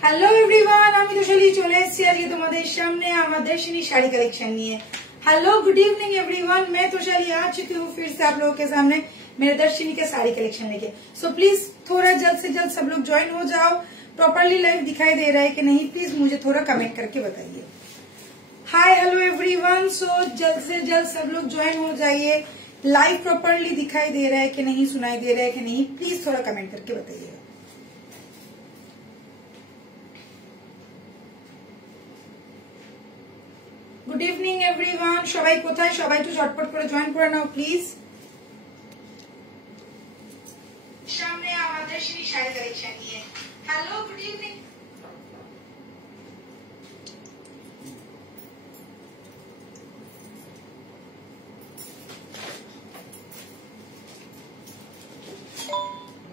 Hello everyone, আমি তোশালি চলে এসেছি আজকে তোমাদের সামনে আমার दर्शनी साड़ी कलेक्शन নিয়ে। हेलो गुड इवनिंग एवरीवन, मैं तोशाली आ चुकी हूँ फिर से आप लोगों के सामने मेरे दर्शनी के साड़ी कलेक्शन लेके। सो प्लीज थोड़ा जल्द से जल्द सब लोग ज्वाइन हो जाओ। प्रॉपरली लाइव दिखाई दे रहा है कि नहीं, प्लीज मुझे थोड़ा कमेंट करके बताइए। हाय हेलो एवरीवन, सो जल्द से जल्द सब लोग ज्वाइन हो जाइए। लाइव प्रॉपरली दिखाई दे रहा है कि नहीं, सुनाई दे रहा है कि नहीं, प्लीज थोड़ा कमेंट करके बताइए। गुड इवनिंग एवरीवन, সবাই কোথায়? সবাই একটু ঝটপট করে জয়েন করে নাও প্লিজ। সামনে আমাদের শ্রী শাড়ি কালেকশন নিয়ে। Hello good evening.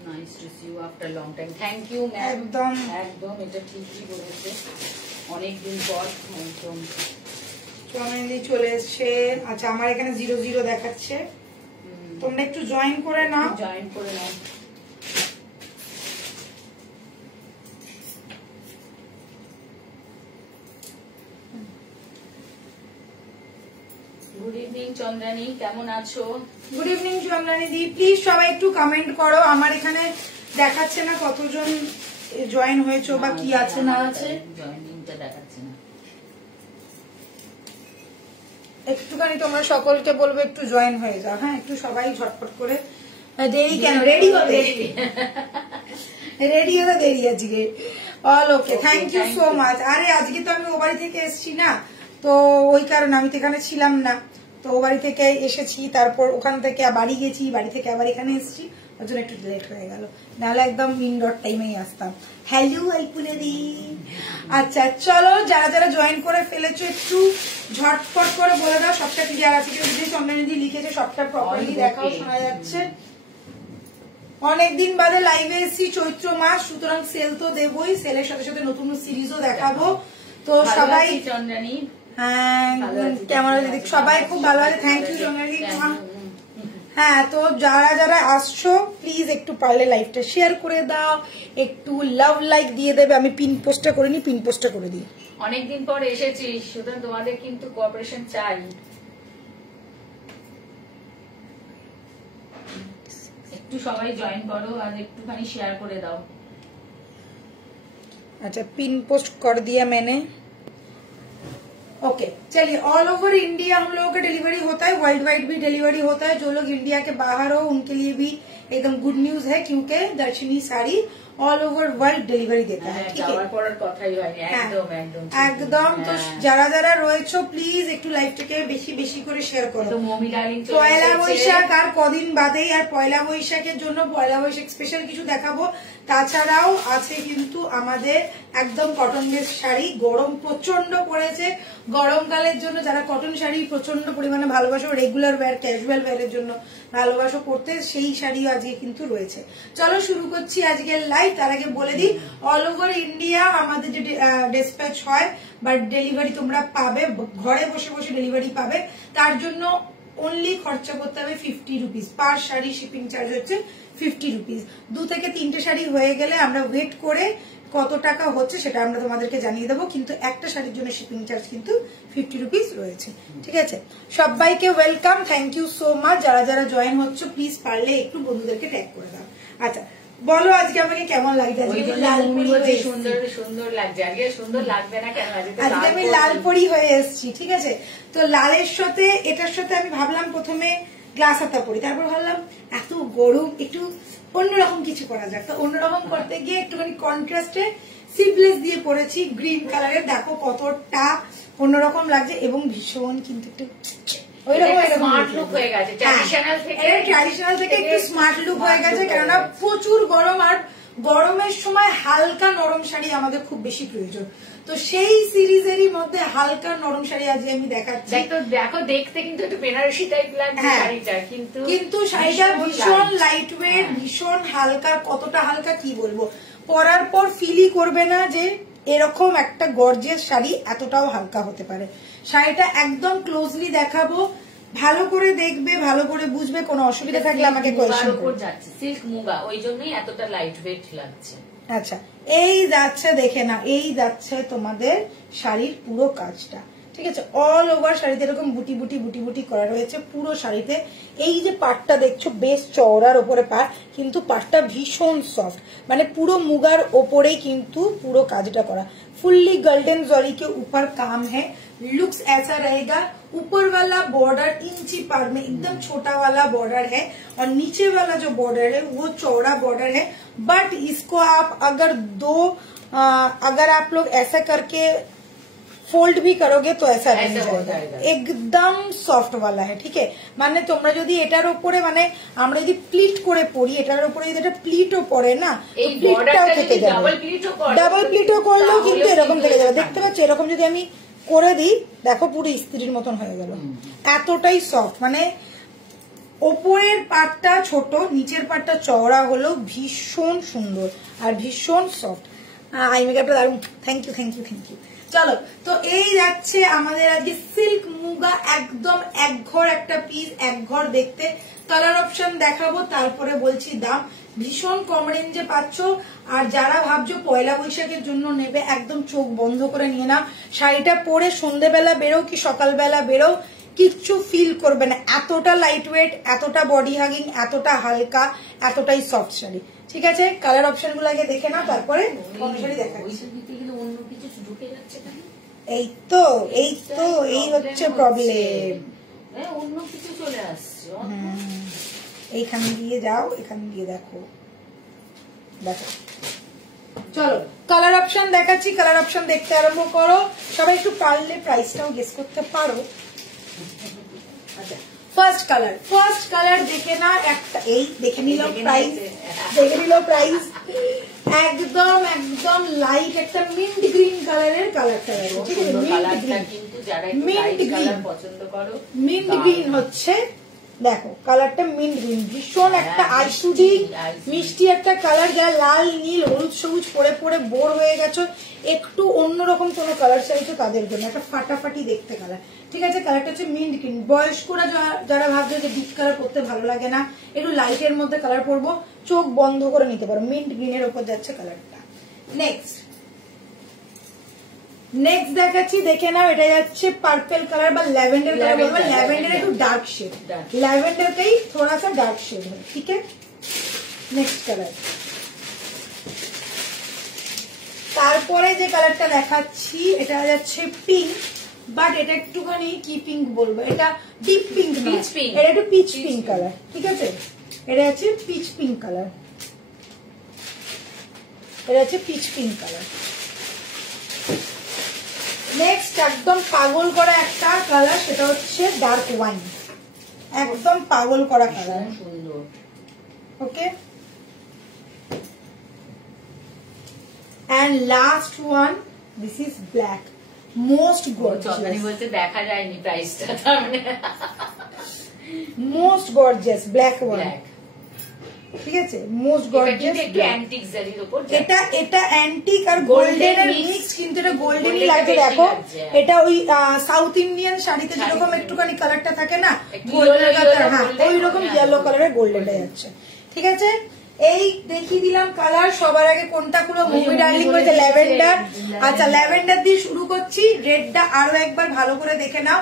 Nice to see you after long time. Thank you ma'am. একদম একদম এটা ঠিকই বলেছে, অনেকদিন পর একদম চমেলি চলে এসছে। আচ্ছা আমার এখানে 00 দেখাচ্ছে, তোমরা একটু জয়েন করে নাও। জয়েন করে নাও। গুড ইভিনিং চন্দ্রানী, কেমন আছো? Good evening Chandrani the, please সবাই একটু কমেন্ট করো। আমার এখানে দেখাচ্ছে না কতজন জয়েন হয়েছে বা কি আছে না আছে, জয়েনিংটা দেখাচ্ছে না। একটুখানি তোমরা সকলকে বলবো একটু জয়েন হয়ে যাও। হ্যাঁ একটু সবাই ঝটপট করে। দেরি কেন? রেডি হতে রেডি হতে দেরি আজকে। All okay, thank you so much. আরে আজকে তো আমি ও বাড়ি থেকে এসেছি না, তো ওই কারণে আমি তো এখানে ছিলাম না, তো ও বাড়ি থেকে এসেছি, তারপর ওখান থেকে বাড়ি গেছি, বাড়ি থেকে আবার এখানে এসেছি, ওর জন্য একটু লেট হয়ে গেল, নাহলে একদম ইনডোর টাইমেই আসতাম। হ্যালো আইপুনেদি। আচ্ছা চলো, যারা যারা জয়েন করে ফেলেছো একটু ঝটপট করে বলে দাও সবটা ক্লিয়ার আছে কিনা। যদি চন্দ্রনিধি লিখেছে সবটা প্রপারলি দেখাও, শোনা যাচ্ছে। অনেকদিন বাদে লাইভে এসেছি, চৈত্র মাস, সুতরাং সেল তো দেবই, সেলের সাথে সাথে নতুন সিরিজও দেখাবো। তো সবাই চন্দ্রানী হ্যাঁ কেমন আছে? সবাই খুব ভালো আছে, থ্যাংক ইউ চন্দ্রানী। হ্যাঁ তো যারা যারা আসছো প্লিজ একটু পারলে লাইভটা শেয়ার করে দাও, একটু লাভ লাইক দিয়ে দেবে। আমি পিন পোস্টটা করে নি, পিন পোস্টটা করে দিই। অনেকদিন পর এসেছি, সুতরাং তোমাদের কিন্তু কোঅপারেশন চাই। একটু সবাই জয়েন করো আর একটুখানি শেয়ার করে দাও। अच्छा पिन पोस्ट कर दिया मैंने। ओके चलिए, ऑल ओवर इंडिया हम लोगों का डिलीवरी होता है, वर्ल्ड वाइड भी डिलीवरी होता है। जो लोग इंडिया के बाहर हो उनके लिए भी एकदम गुड न्यूज है, क्योंकि दर्शनी sari all over world delivery देता है। ठीक है, একদম। তো যারা যারা রয়েছো প্লিজ একটু লাইভটাকে বেশি বেশি করে শেয়ার করো। পয়লা বৈশাখ আর কদিন বাদেই, আর পয়লা বৈশাখের জন্য পয়লা বৈশাখ স্পেশাল কিছু দেখাবো। তাছাড়াও আছে কিন্তু আমাদের একদম কটন বেস শাড়ি। গরম প্রচন্ড পড়েছে, গরমকালের জন্য যারা কটন শাড়ি প্রচন্ড পরিমাণে ভালোবাসো, রেগুলার ওয়্যার ক্যাজুয়াল ওয়্যারের জন্য ভালোবাসো পড়তে, সেই শাড়িও আজকে কিন্তু রয়েছে। চলো শুরু করছি আজকের লাইভ। তার আগে বলে দিই, অল ওভার ইন্ডিয়া আমাদের যে ডিসপ্যাচ হয় বা ডেলিভারি তোমরা পাবে, ঘরে বসে বসে ডেলিভারি পাবে, তার জন্য অনলি খরচা করতে হবে 50 rupees per sari. Shipping charge হচ্ছে 50 রুপিস। 2 থেকে 3টে শাড়ি হয়ে গেলে আমরা ওয়েট করে কত টাকা হচ্ছে সেটা আমরা তোমাদেরকে জানিয়ে দেবো, কিন্তু একটা শাড়ির জন্য শিপিং চার্জ কিন্তু 50 রুপিস রয়েছে। ঠিক আছে, সবাইকে welcome, thank you so much. যারা যারা জয়েন হচ্ছে প্লিজ পারলে একটু বন্ধুদেরকে ট্যাগ করে দাও। আচ্ছা বলো আজকে আমাকে কেমন লাগছে? সুন্দর সুন্দর লাগছে। আজকে সুন্দর লাগবে না কেন? আজকে আমি লাল পরি হয়ে এসেছি। ঠিক আছে, তো লালের সাথে এটার সাথে আমি ভাবলাম প্রথমে গ্লাস হাতা পরি, তারপর ভাবলাম এত গরম একটু অন্যরকম কিছু করা যাক। তো অন্যরকম করতে গিয়ে একটুখানি কন্ট্রাস্টে সিপলেস দিয়ে পরেছি গ্রিন কালারের। দেখো কতটা অন্যরকম লাগছে এবং ভীষণ কিন্তু একটু ট্র্যাডিশনাল থেকে একটু স্মার্ট লুক হয়ে গেছে, কেননা প্রচুর গরম, আর গরমের সময় হালকা নরম শাড়ি আমাদের খুব বেশি প্রয়োজন। তো সেই সিরিজেরই মধ্যে হালকা নরম শাড়ি আজকে আমি দেখাচ্ছি। দেখো দেখতে কিন্তু একটু বেনারসি টাইপ লাগছে শাড়িটা, কিন্তু শাড়িটা ভীষণ লাইট ওয়েট, ভীষণ হালকা। কতটা হালকা কি বলবো, পরার পর ফিলই করবে না যে এরকম একটা গর্জিয়াস শাড়ি এতটাও হালকা হতে পারে। শাড়িটা একদম ক্লোজলি দেখাবো, ভালো করে দেখবে, ভালো করে বুঝবে। কোনো অসুবিধা থাকলে আমাকে কোয়েশ্চেন করো। যাচ্ছে সিল্ক মুগা, ওই জন্যই এতটা লাইট ওয়েট লাগছে। আচ্ছা এই যাচ্ছে দেখে না, এই যাচ্ছে তোমাদের শাড়ির পুরো কাজটা, ঠিক আছে? অল ওভার শাড়িতে এরকম বুটি বুটি বুটি বুটি করা রয়েছে পুরো শাড়িতে। এই যে পাটটা দেখছো বেশ চওড়ার ওপরে পাট, কিন্তু পাটটা ভীষণ সফট, মানে পুরো মুগার ওপরেই কিন্তু পুরো কাজটা করা। फुल्ली गोल्डन जरी के ऊपर काम है। लुक्स ऐसा रहेगा, ऊपर वाला बॉर्डर इंची पार में एकदम छोटा वाला बॉर्डर है और नीचे वाला जो बॉर्डर है वो चौड़ा बॉर्डर है। बट इसको आप अगर आप लोग ऐसा करके फोल्ड भी करोगे तो ऐसा नहीं जाएगा, एकदम सॉफ्ट वाला है, ठीक है? মানে তোমরা যদি এটার উপরে মানে আমরা যদি প্লিট করে পরি, এটার উপরে যদি এটা প্লিটও পরে না, এই প্লিটটাও থেকে যাবে। ডাবল প্লিটও করলেও কিন্তু এরকম থেকে যাবে। দেখতে পাচ্ছ এরকম যদি আমি করে দিই, দেখো পুরো ইস্ত্রির মতন হয়ে গেল, এতটাই সফট। মানে ওপরের পাটটা ছোট, নিচের পাটটা চওড়া হলো, ভীষণ সুন্দর আর ভীষণ সফট। আই মেকআপটা দারুন, thank you thank you thank you. চলো তো এই যাচ্ছে আমাদের আজকে সিল্ক মুগা, একদম এক ঘর একটা পিস, এক ঘর দেখতে। কালার অপশন দেখাবো, তারপরে বলছি দাম। ভীষণ কম রেঞ্জে পাচ্ছ। আর যারা ভাবছো পয়লা বৈশাখের জন্য নেবে, একদম চোখ বন্ধ করে নিয়ে নাও। শাড়িটা পরে সন্ধ্যেবেলা বেরো কি সকালবেলা বেরো, কিচ্ছু ফিল করবে না, এতটা লাইট ওয়েট, এতটা বডি হাগিং, এতটা হালকা, এতটাই সফট শাড়ি, ঠিক আছে? কালার অপশন গুলো আগে দেখে নাও, তারপরে অন্য শাড়ি দেখাচ্ছি। এই তো এই হচ্ছে প্রবলেম, অন্য কিছু চলে আসছে। এইখান দিয়ে যাও, এখান দিয়ে দেখো দেখো। চলো কালার অপশন দেখাচ্ছি, কালার অপশন দেখতে আরম্ভ করো। সবাই একটু পারলে প্রাইসটাও গেস করতে পারো। আচ্ছা ফার্স্ট কালার দেখে না একটা, এই দেখে নিল প্রাইস, দেখে নিল প্রাইস। একদম একদম লাইট একটা মিন্ট গ্রিন কালারের কালারটা, ঠিক আছে? মিন্ট গ্রিন পছন্দ করো, মিন্ট গ্রিন হচ্ছে, দেখো কালারটা মিন্ট গ্রিন, ভীষণ একটা আইসুডি মিষ্টি একটা কালার। যারা লাল নীল হলুদ সবুজ পরে পরে বোর হয়ে গেছো, একটু অন্যরকম কোনো কালার চাইছো তাদের জন্য একটা ফাটাফাটি দেখতে কালার, ঠিক আছে? কালারটা হচ্ছে মিন্ট গ্রিন। বয়স্করা যারা ভাবছো যে ডিপ কালার পরতে ভালো লাগে না, একটু লাইটের মধ্যে কালার পরবো, চোখ বন্ধ করে নিতে পারো। মিন্ট গ্রিনের উপর যাচ্ছে কালারটা। নেক্সট দেখাচ্ছি, দেখে নাও। এটা যাচ্ছে পার্পল কালার বা ল্যাভেন্ডার কালার বলবো। ল্যাভেন্ডার একটু ডার্ক শেড, ল্যাভেন্ডার का ही थोड़ा सा डार्क शेड है, ठीक है? Next colour. তারপরে যে কালারটা দেখাচ্ছি এটা যাচ্ছে পিঙ্ক, বাট এটা একটুখানি কি পিঙ্ক বলবো, এটা ডিপ পিঙ্ক না, এটা একটু পিচ পিঙ্ক কালার, ঠিক আছে? এটা হচ্ছে পিচ পিঙ্ক কালার, এটা হচ্ছে পিচ পিঙ্ক কালার। নেক্সট একদম পাগল করা একটা কালার, সেটা হচ্ছে ডার্ক ওয়াইন, একদম পাগল করা কালার, সুন্দর। ওকে, and last one, this is black, most gorgeous, বলতে দেখা যায়নি প্রাইসটা, তার মানে most gorgeous black one, ঠিক আছে? মোস্ট গর্জিয়াস, এটা অ্যান্টিক আর গোল্ডেন এর মিক্স, কিন্তু এটা গোল্ডেনই লাগে। দেখো এটা ওই সাউথ ইন্ডিয়ান শাড়িতে যেরকম একটুখানি কালারটা থাকে না গোল্ডেন কালার, হ্যাঁ ওই রকম ইয়েলো কালারের গোল্ডেনটা যাচ্ছে, ঠিক আছে? এই দেখিয়ে দিলাম কালার। সবার আগে কোনটা খুলো? মুভি ডার্লিং বলছে ল্যাভেন্ডার। আচ্ছা ল্যাভেন্ডার দিয়ে শুরু করছি। রেডটা আরো একবার ভালো করে দেখে নাও।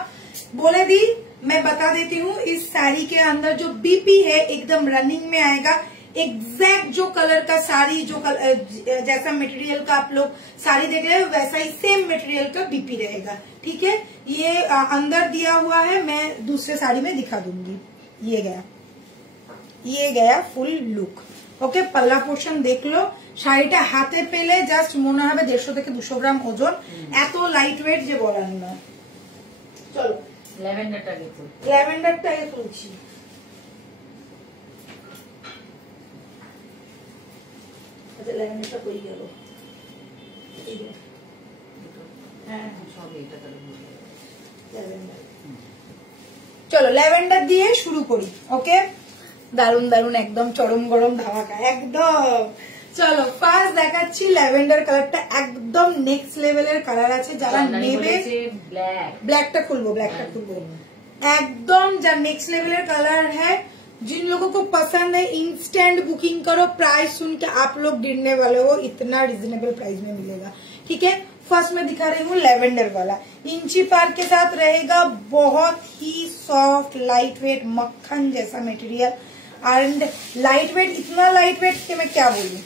বলে दी, मैं बता देती हूँ, इस साड़ी के अंदर जो बीपी है एकदम रनिंग में आएगा। एग्जैक्ट जो कलर का साड़ी, जो जैसा मटेरियल का आप लोग साड़ी देख रहे हो वैसा ही सेम मटेरियल का बीपी रहेगा, ठीक है? ये अंदर दिया हुआ है, मैं दूसरे साड़ी में दिखा दूंगी। ये गया फुल लुक, ওকে? পাল্লা পোর্শন দেখলো, শাড়িটা হাতে পেলে জাস্ট মনে হবে 150 থেকে 200 গ্রাম ওজন, এত লাইট ওয়েট যে বলার নয়। চলো ল্যাভেন্ডারটা দেখো, ল্যাভেন্ডারটা আগে খুলছি। আচ্ছা ল্যাভেন্ডারটা কই গেল? হ্যাঁ সব এটা তাহলে ল্যাভেন্ডার। চলো ল্যাভেন্ডার দিয়ে শুরু করি, ওকে? দারুন দারুন, একদম চরম গরম ধামাকা একদম। চলো ফার্স্ট দেখাচ্ছি ল্যাভেন্ডার কালারটা, একদম নেক্সট লেভেলের কালার আছে। যারা নেবে ব্ল্যাকটা খুলবো, একদম যা নেক্সট लेवल কালার है, जिन लोगों को पसंद है इंस्टेंट बुकिंग करो, प्राइस सुन के आप लोग गिरने वाले हो, इतना रिजनेबल प्राइस में मिलेगा। ठीक है, फर्स्ट में दिखा रही हूँ लेवेंडर वाला, इंची पार के साथ रहेगा, बहुत ही सॉफ्ट लाइट वेट मक्खन जैसा मटेरियल एंड लाइट वेट, इतना लाइट वेट कि मैं क्या बोलूं।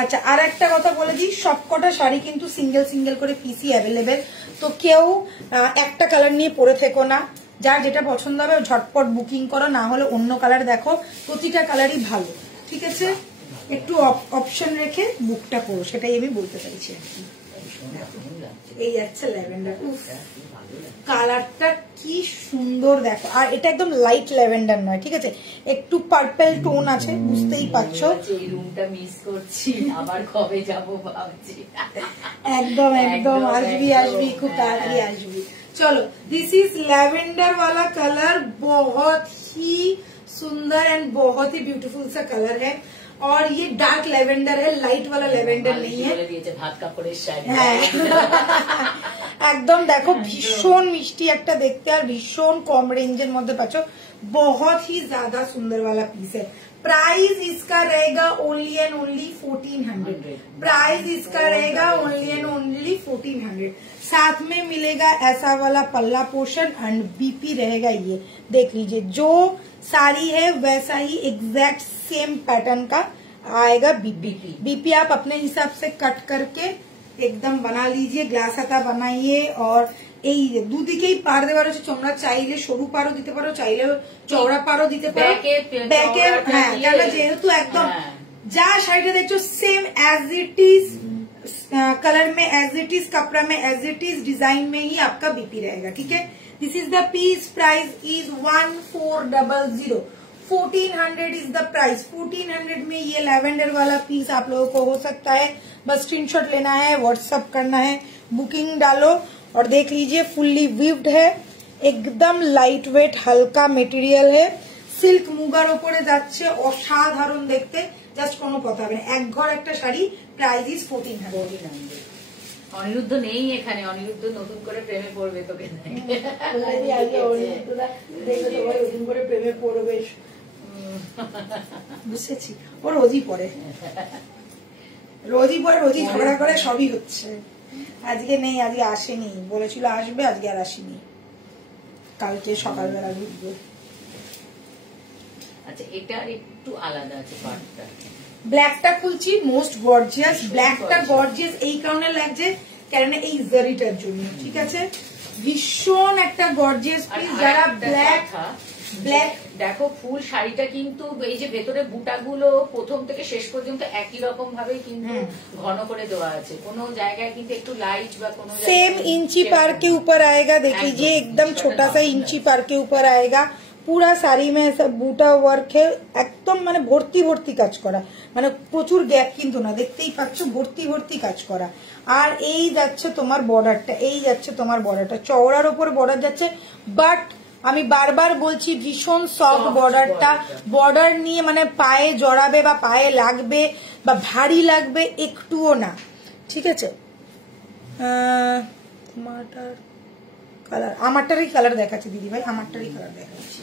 আচ্ছা, আর একটা কথা বলে দিই, সবকটা শাড়ি কিন্তু সিঙ্গেল সিঙ্গেল করে পিসই অ্যাভেলেবেল, তো কেউ একটা কালার নিয়ে পরে থেকো না, যার যেটা পছন্দ হবে ঝটপট বুকিং করো, না হলে অন্য কালার দেখো, প্রতিটা কালারই ভালো। ঠিক আছে, একটু অপশন রেখে বুকটা করো, সেটাই আমি বলতে চাইছি আর কি। এই যাচ্ছে ল্যাভেন্ডার, কালারটা কি সুন্দর দেখো, আর এটা একদম লাইট ল্যাভেন্ডার নয়, ঠিক আছে, একটু পার্পল টোন আছে, বুঝতেই পারছো। এই রুমটা মিস করছি, আবার কবে যাব ভাবছি। একদম একদম আসবি আসবি, খুব তাড়াতাড়ি আসবি। चलो, दिस इज लैवेंडर वाला कलर, बहुत ही सुंदर एंड बहुत ही ब्यूटीफुल सा कलर है, और ये डार्क लेवेंडर है, लाइट वाला लेवेंडर नहीं है। একদম দেখো ভীষণ মিষ্টি একটা দেখতে, আর ভীষণ কম রেঞ্জের মধ্যে পাচ্ছ, बहुत ही ज्यादा सुंदर वाला पीस है। प्राइस इसका रहेगा ओनली एंड ओनली 1400। प्राइस इसका रहेगा ओनली एंड ओनली 1400। साथ में मिलेगा ऐसा वाला पल्ला पोर्शन एंड बीपी रहेगा, ये देख लीजिए, जो साड़ी है वैसा ही एग्जैक्ट सेम पैटर्न का आएगा बीपी। बीपी आप अपने हिसाब से कट करके एकदम बना लीजिए, ग्लास हाता बनाइए, और এই দুদিকেই পার দেওয়ার আছে, তোমরা চাইলে সরু পারও দিতে পারো, চাইলে চওড়া পারও দিতে পারো, ব্যাকে, হ্যাঁ, কেন যেহেতু একদম যা শাড়িটা দেখছো same as it is, colour में एज इट इज, कपड़ा में एज इट इज, डिजाइन में ही आपका बीपी रहेगा। ठीक है, this is the piece, price is 1400, 1400 is the price. 1400 में ये लैवेंडर वाला पीस आप लोगों को हो सकता है, बस स्क्रीनशॉट लेना है, व्हाट्सएप करना है, बुकिंग डालो, और देख लीजिए फुल्ली वीव्ड है, एकदम लाइट वेट हल्का मटेरियल है, सिल्क मुगार উপরে যাচ্ছে, অসাধারণ দেখতে, জাস্ট কোনো কথা হবে না, এক ঘর একটা শাড়ি। Price is 1400। অনিরুদ্ধ নেই এখানে, অনিরুদ্ধ নতুন করে প্রেমে পড়বে তোকে নতুন করে প্রেমে পড়বে, বুঝেছি, ও রোজই পড়ে, রোজই পড়ে, রোজই ঝগড়া করে, সবই হচ্ছে। আজকে নেই, আজকে আসেনি, বলেছিল আসবে, আজকে আর আসেনি, কালকে সকালবেলা ঢুকবে। আচ্ছা, এটা একটু আলাদা আছে পার্টটা, ব্ল্যাকটা খুলছি, মোস্ট গর্জিয়াস। ব্ল্যাকটা গর্জিয়াস এই কারণে লাগছে কারণ এই জারিটার জন্য, ঠিক আছে, ভীষণ একটা গর্জিয়াস পিস। যারা ব্ল্যাক ব্ল্যাক দেখো, ফুল শাড়িটা কিন্তু এই যে ভেতরে বুটাগুলো প্রথম থেকে শেষ পর্যন্ত একই রকম ভাবে কিন্তু ঘন করে দেওয়া আছে, কোনো জায়গায় কিন্তু একটু লাইট বা কোনো सेम इंची पार के ऊपर आएगा, देख लीजिए, एकदम छोटा सा इंची पार के ऊपर आएगा, पूरा साड़ी में ऐसा बूटा वर्क है, एकदम माने भर्ती भर्ती काज करा, माने प्रचुर गैप किन्तु ना, देखतेई पाচ্ছো भर्ती भर्ती काज करा। আর এই যাচ্ছে তোমার বর্ডারটা, এই যাচ্ছে তোমার বর্ডারটা, চওড়ার উপর বর্ডার যাচ্ছে, বাট আমি বারবার বলছি ভীষণ সফট বর্ডারটা, বর্ডার নিয়ে মানে পায়ে জড়াবে বা পায়ে লাগবে বা ভারী লাগবে একটুও না। ঠিক আছে, আমারটার কালার, আমারটারই কালার দেখাচ্ছি দিদি ভাই, আমারটারই কালার দেখাচ্ছি।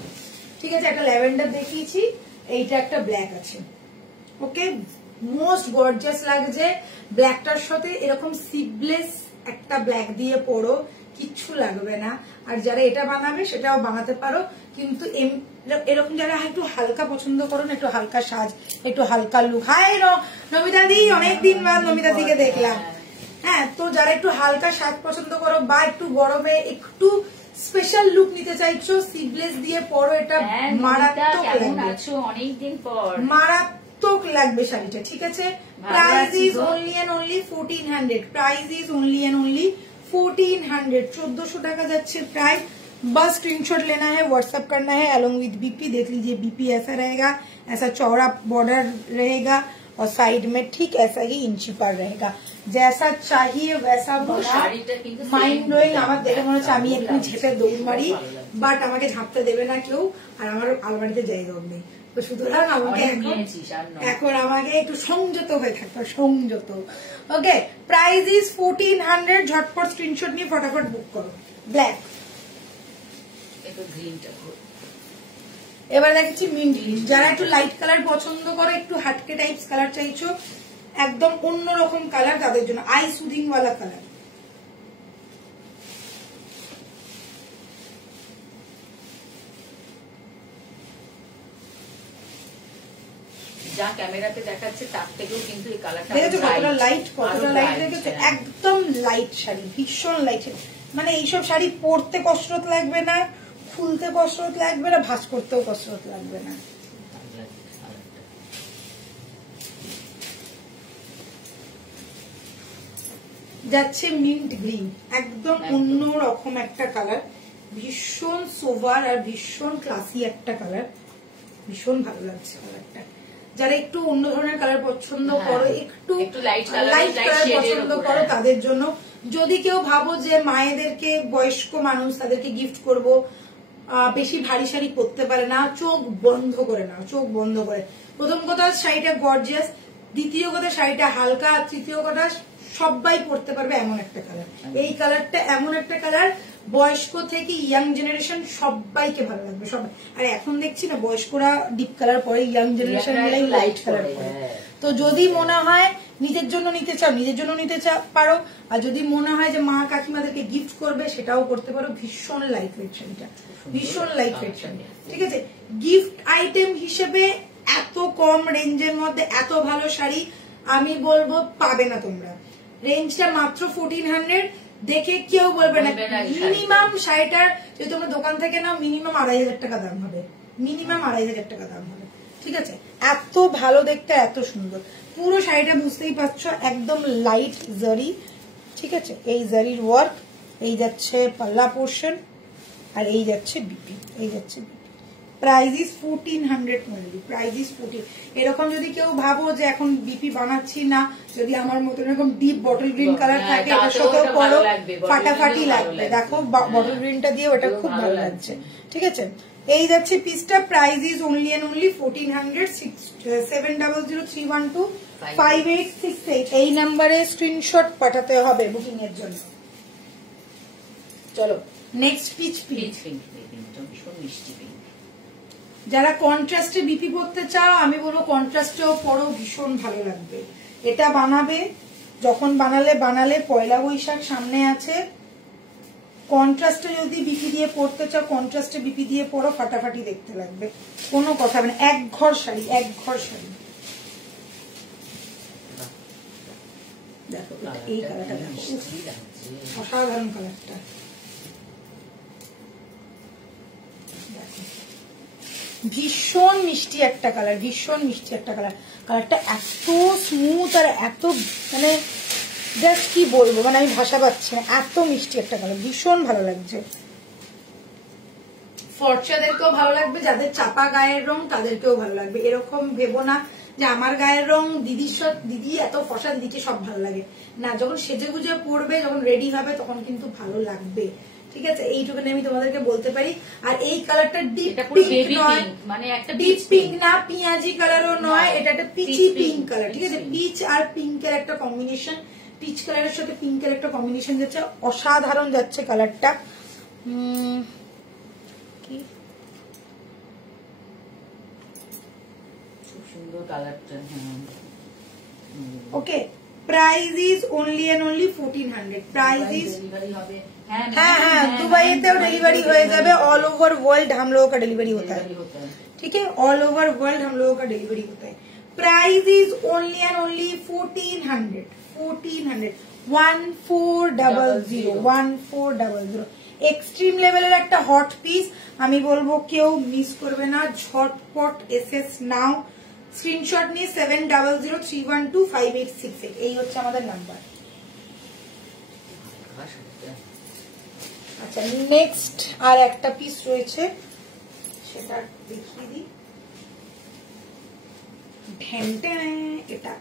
ঠিক আছে, একটা ল্যাভেন্ডার দেখিয়েছি, এইটা একটা ব্ল্যাক আছে। ওকে, মোস্ট গর্জিয়াস লাগছে, ব্ল্যাকটার সাথে এরকম সিপলেস একটা ব্ল্যাক দিয়ে পরো, কিচ্ছু লাগবে না। আর যারা এটা বানাবে সেটাও বানাতে পারো, কিন্তু এরকম যারা একটু হালকা পছন্দ করো না, একটু হালকা সাজ, একটু হালকা লুক। হাই নমিতা দি, অনেকদিন বাদ নমিতা দিকে দেখলাম। হ্যাঁ, তো যারা একটু হালকা সাজ পছন্দ করো বা একটু গরমে একটু স্পেশাল লুক নিতে চাইছো, সিভলেস দিয়ে পরো, এটা মারাত্মক লাগবে, অনেকদিন পর মারাত্মক লাগবে শাড়িটা। ঠিক আছে, price is only and only 1400। Price is only and only 1400, 1400 টাকা যাচ্ছে प्राइस। बस स्क्रीनशॉट लेना है, व्हाट्सएप करना है अलोंग विद बीपी। देख लीजिए बीपी ऐसा रहेगा, ऐसा चौड़ा बॉर्डर रहेगा, और साइड में ठीक ऐसा ही इंची पर रहेगा, जैसा चाहिए वैसा बना। Mind blowing. আমার দেখে মনে হচ্ছে আমি একটু ঝেপে দৌড় মারি, বাট আমাকে ঝাঁপতে দেবে না কেউ, আর আমার আলমারিতে জায়গাও নেই। তো সুতরাং আমাকে এখন আমাকে একটু সংযত হয়ে থাকতে, সংযত। ওকে, প্রাইস ইজ 1400। ঝটপট স্ক্রিনশট নিয়ে ফটাফট বুক করো। ব্ল্যাক। এবার দেখছি মিন্ট গ্রিন। যারা একটু লাইট কালার পছন্দ করো, একটু হাটকে টাইপস কালার চাইছো, একদম অন্যরকম কালার, তাদের জন্য আই সুদিং ওয়ালা কালার। যা ক্যামেরাতে দেখাচ্ছে তার থেকেও কিন্তু এই কালারটা দেখেছো কতটা লাইট, কতটা লাইট দেখেছো? একদম লাইট শাড়ি, ভীষণ লাইট। মানে এইসব শাড়ি পরতে কসরত লাগবে না, খুলতে কসরত লাগবে না, ভাঁজ করতেও কসরত লাগবে না। যাচ্ছে মিন্ট গ্রিন, একদম অন্য রকম একটা কালার, ভীষণ সোভার আর ভীষণ ক্লাসি একটা কালার, ভীষণ ভালো লাগছে কালারটা। যারা একটু অন্য ধরনের কালার পছন্দ করো, একটু লাইট কালার পছন্দ করো, তাদের জন্য। যদি কেউ ভাবো যে মায়েদেরকে, বয়স্ক মানুষ, তাদেরকে গিফট করব, বেশি ভারী শাড়ি পরতে পারে না, চোখ বন্ধ করে নাও, চোখ বন্ধ করে। প্রথম কথা শাড়িটা গর্জিয়াস, দ্বিতীয় কথা শাড়িটা হালকা, তৃতীয় কথা সবাই পরতে পারবে এমন একটা কালার। এই কালারটা এমন একটা কালার, বয়স্ক থেকে ইয়াং জেনারেশন সবাইকে ভালো লাগবে, সবাই। আর এখন দেখছি না বয়স্করা ডিপ কালার পরে, ইয়াং জেনারেশন লাইট কালার পরে। তো যদি মনে হয় নিজের জন্য নিতে চাও, নিজের জন্য নিতে পারো, আর যদি মনে হয় যে মা কাকিমাদেরকে গিফট করবে, সেটাও করতে পারো। ভীষণ লাইট ওয়েট শাড়িটা, ভীষণ লাইট ওয়েট শাড়ি, ঠিক আছে। গিফট আইটেম হিসেবে এত কম রেঞ্জের মধ্যে এত ভালো শাড়ি আমি বলবো পাবে না তোমরা। রেঞ্জটা মাত্র 1400, দেখে কেউ বলবে না। মিনিমাম শাড়িটার যদি তোমরা দোকান থেকে নাও, মিনিমাম 2500 টাকা দাম হবে, মিনিমাম 2500 টাকা দাম হবে, ঠিক আছে। এত ভালো দেখতে, এত সুন্দর। পুরো শাড়িটা বুঝতেই পারছো একদম লাইট জারি, ঠিক আছে। এই জারির ওয়ার্ক, এই যাচ্ছে পাল্লা পোর্শন, আর এই যাচ্ছে বিপি, এই যাচ্ছে BP. Price is 1400 only, price is 14। এরকম যদি কেউ ভাবো যে এখন বিপি বানাচ্ছি না, যদি আমার মতো এরকম ডিপ বটল গ্রিন কালার থাকে, এটার সাথেও পরো, ফাটাফাটি লাগবে। দেখো বটল গ্রিনটা দিয়ে ওটা খুব ভালো লাগছে, ঠিক আছে। এই যাচ্ছে পিসটা, price is only and only 1400। 7003125868 এই নাম্বারে স্ক্রিনশট পাঠাতে হবে বুকিং এর জন্য। চলো নেক্সট পিচ পিচ। যারা কন্ট্রাস্টে বিপি পরতে চাও, আমি বলবো কন্ট্রাস্টেও পরো, ভীষণ ভালো লাগবে। এটা বানাবে, যখন বানালে পয়লা বৈশাখ সামনে আছে, কন্ট্রাস্টে যদি বিপি দিয়ে পরতে চাও, কন্ট্রাস্টে বিপি দিয়ে পরো, ফাটাফাটি দেখতে লাগবে, কোনো কথা হবে না। এক ঘর শাড়ি, এক ঘর শাড়ি। দেখো এই কালারটা দেখো, অসাধারণ কালারটা। ভীষণ মিষ্টি একটা কালার, ভীষণ মিষ্টি একটা কালার। কালারটা এত স্মুথ আর এত মানে জাস্ট কি বলবো, মানে আমি ভাষা পাচ্ছি না, এত মিষ্টি একটা কালার, ভীষণ ভালো লাগছে। ফর্চাদেরকেও ভালো লাগবে, যাদের চাপা গায়ের রং তাদেরকেও ভালো লাগবে। এরকম ভেবো না যে আমার গায়ের রং দিদি এত ফর্সা, দিদিকে সব ভালো লাগে না। যখন সেজে গুজে পড়বে, যখন রেডি হবে, তখন কিন্তু ভালো লাগবে, ঠিক আছে। এইটুকুনি আমি তোমাদেরকে বলতে পারি। আর এই কালারটা ডিপ পিঙ্ক নয়, মানে একটা ডিপ পিঙ্ক না, পিঁয়াজি কালারও নয়, এটা একটা পিচি পিঙ্ক কালার, ঠিক আছে। পিচ আর পিঙ্কের একটা কম্বিনেশন, পিচ কালারের সাথে পিঙ্কের একটা কম্বিনেশন যাচ্ছে, অসাধারণ যাচ্ছে কালারটা। খুব সুন্দর কালারটা। Okay, price is only and only 1400। Price is हाँ दुबई तो डिलीवरी हो जाए, ऑल ओवर वर्ल्ड हम लोगों का डिलीवरी होता है, ठीक है। ऑल ओवर वर्ल्ड हम लोगों का डिलीवरी होता है। Price is only and only 1400। 1400 extreme level एक हट पिस আমি বলবো কেউ মিস করবে না, ঝটপট এসএস নাও, স্ক্রিনশট নিয়ে 7003125868 এই হচ্ছে আমাদের নাম্বার। আচ্ছা নেক্সট আর একটা পিস রয়েছে, সেটা দেখিয়ে দিই। এটা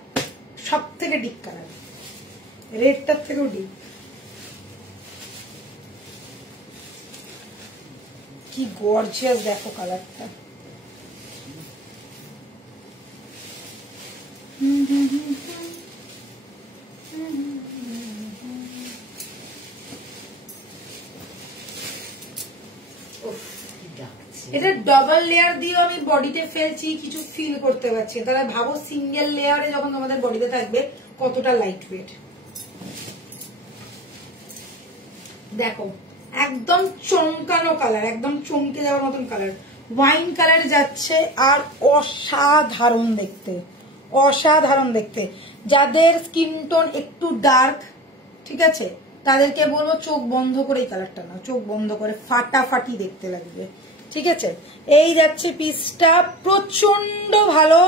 সব থেকে ডিপ কালার, রেডটার থেকেও ডিপ। কি গর্জিয়াস দেখো কালারটা। এটা ডবল লেয়ার দিয়ে আমি বডিতে ফেলছি, কিছু ফিল করতে পারছি। তাহলে ভাবো সিঙ্গেল লেয়ারে যখন তোমাদের বডিতে থাকবে কতটা লাইট ওয়েট। দেখো একদম চমকানো কালার, একদম চমকে যাওয়ার মতন কালার, ওয়াইন কালার যাচ্ছে আর অসাধারণ দেখতে, অসাধারণ দেখতে। যাদের স্কিন টোন একটু ডার্ক, ঠিক আছে, তাদেরকে বলবো চোখ বন্ধ করে এই কালারটা না, চোখ বন্ধ করে ফাটাফাটি দেখতে লাগবে, ঠিক আছে। এই যাচ্ছে পিসটা, প্রচন্ড ভালো।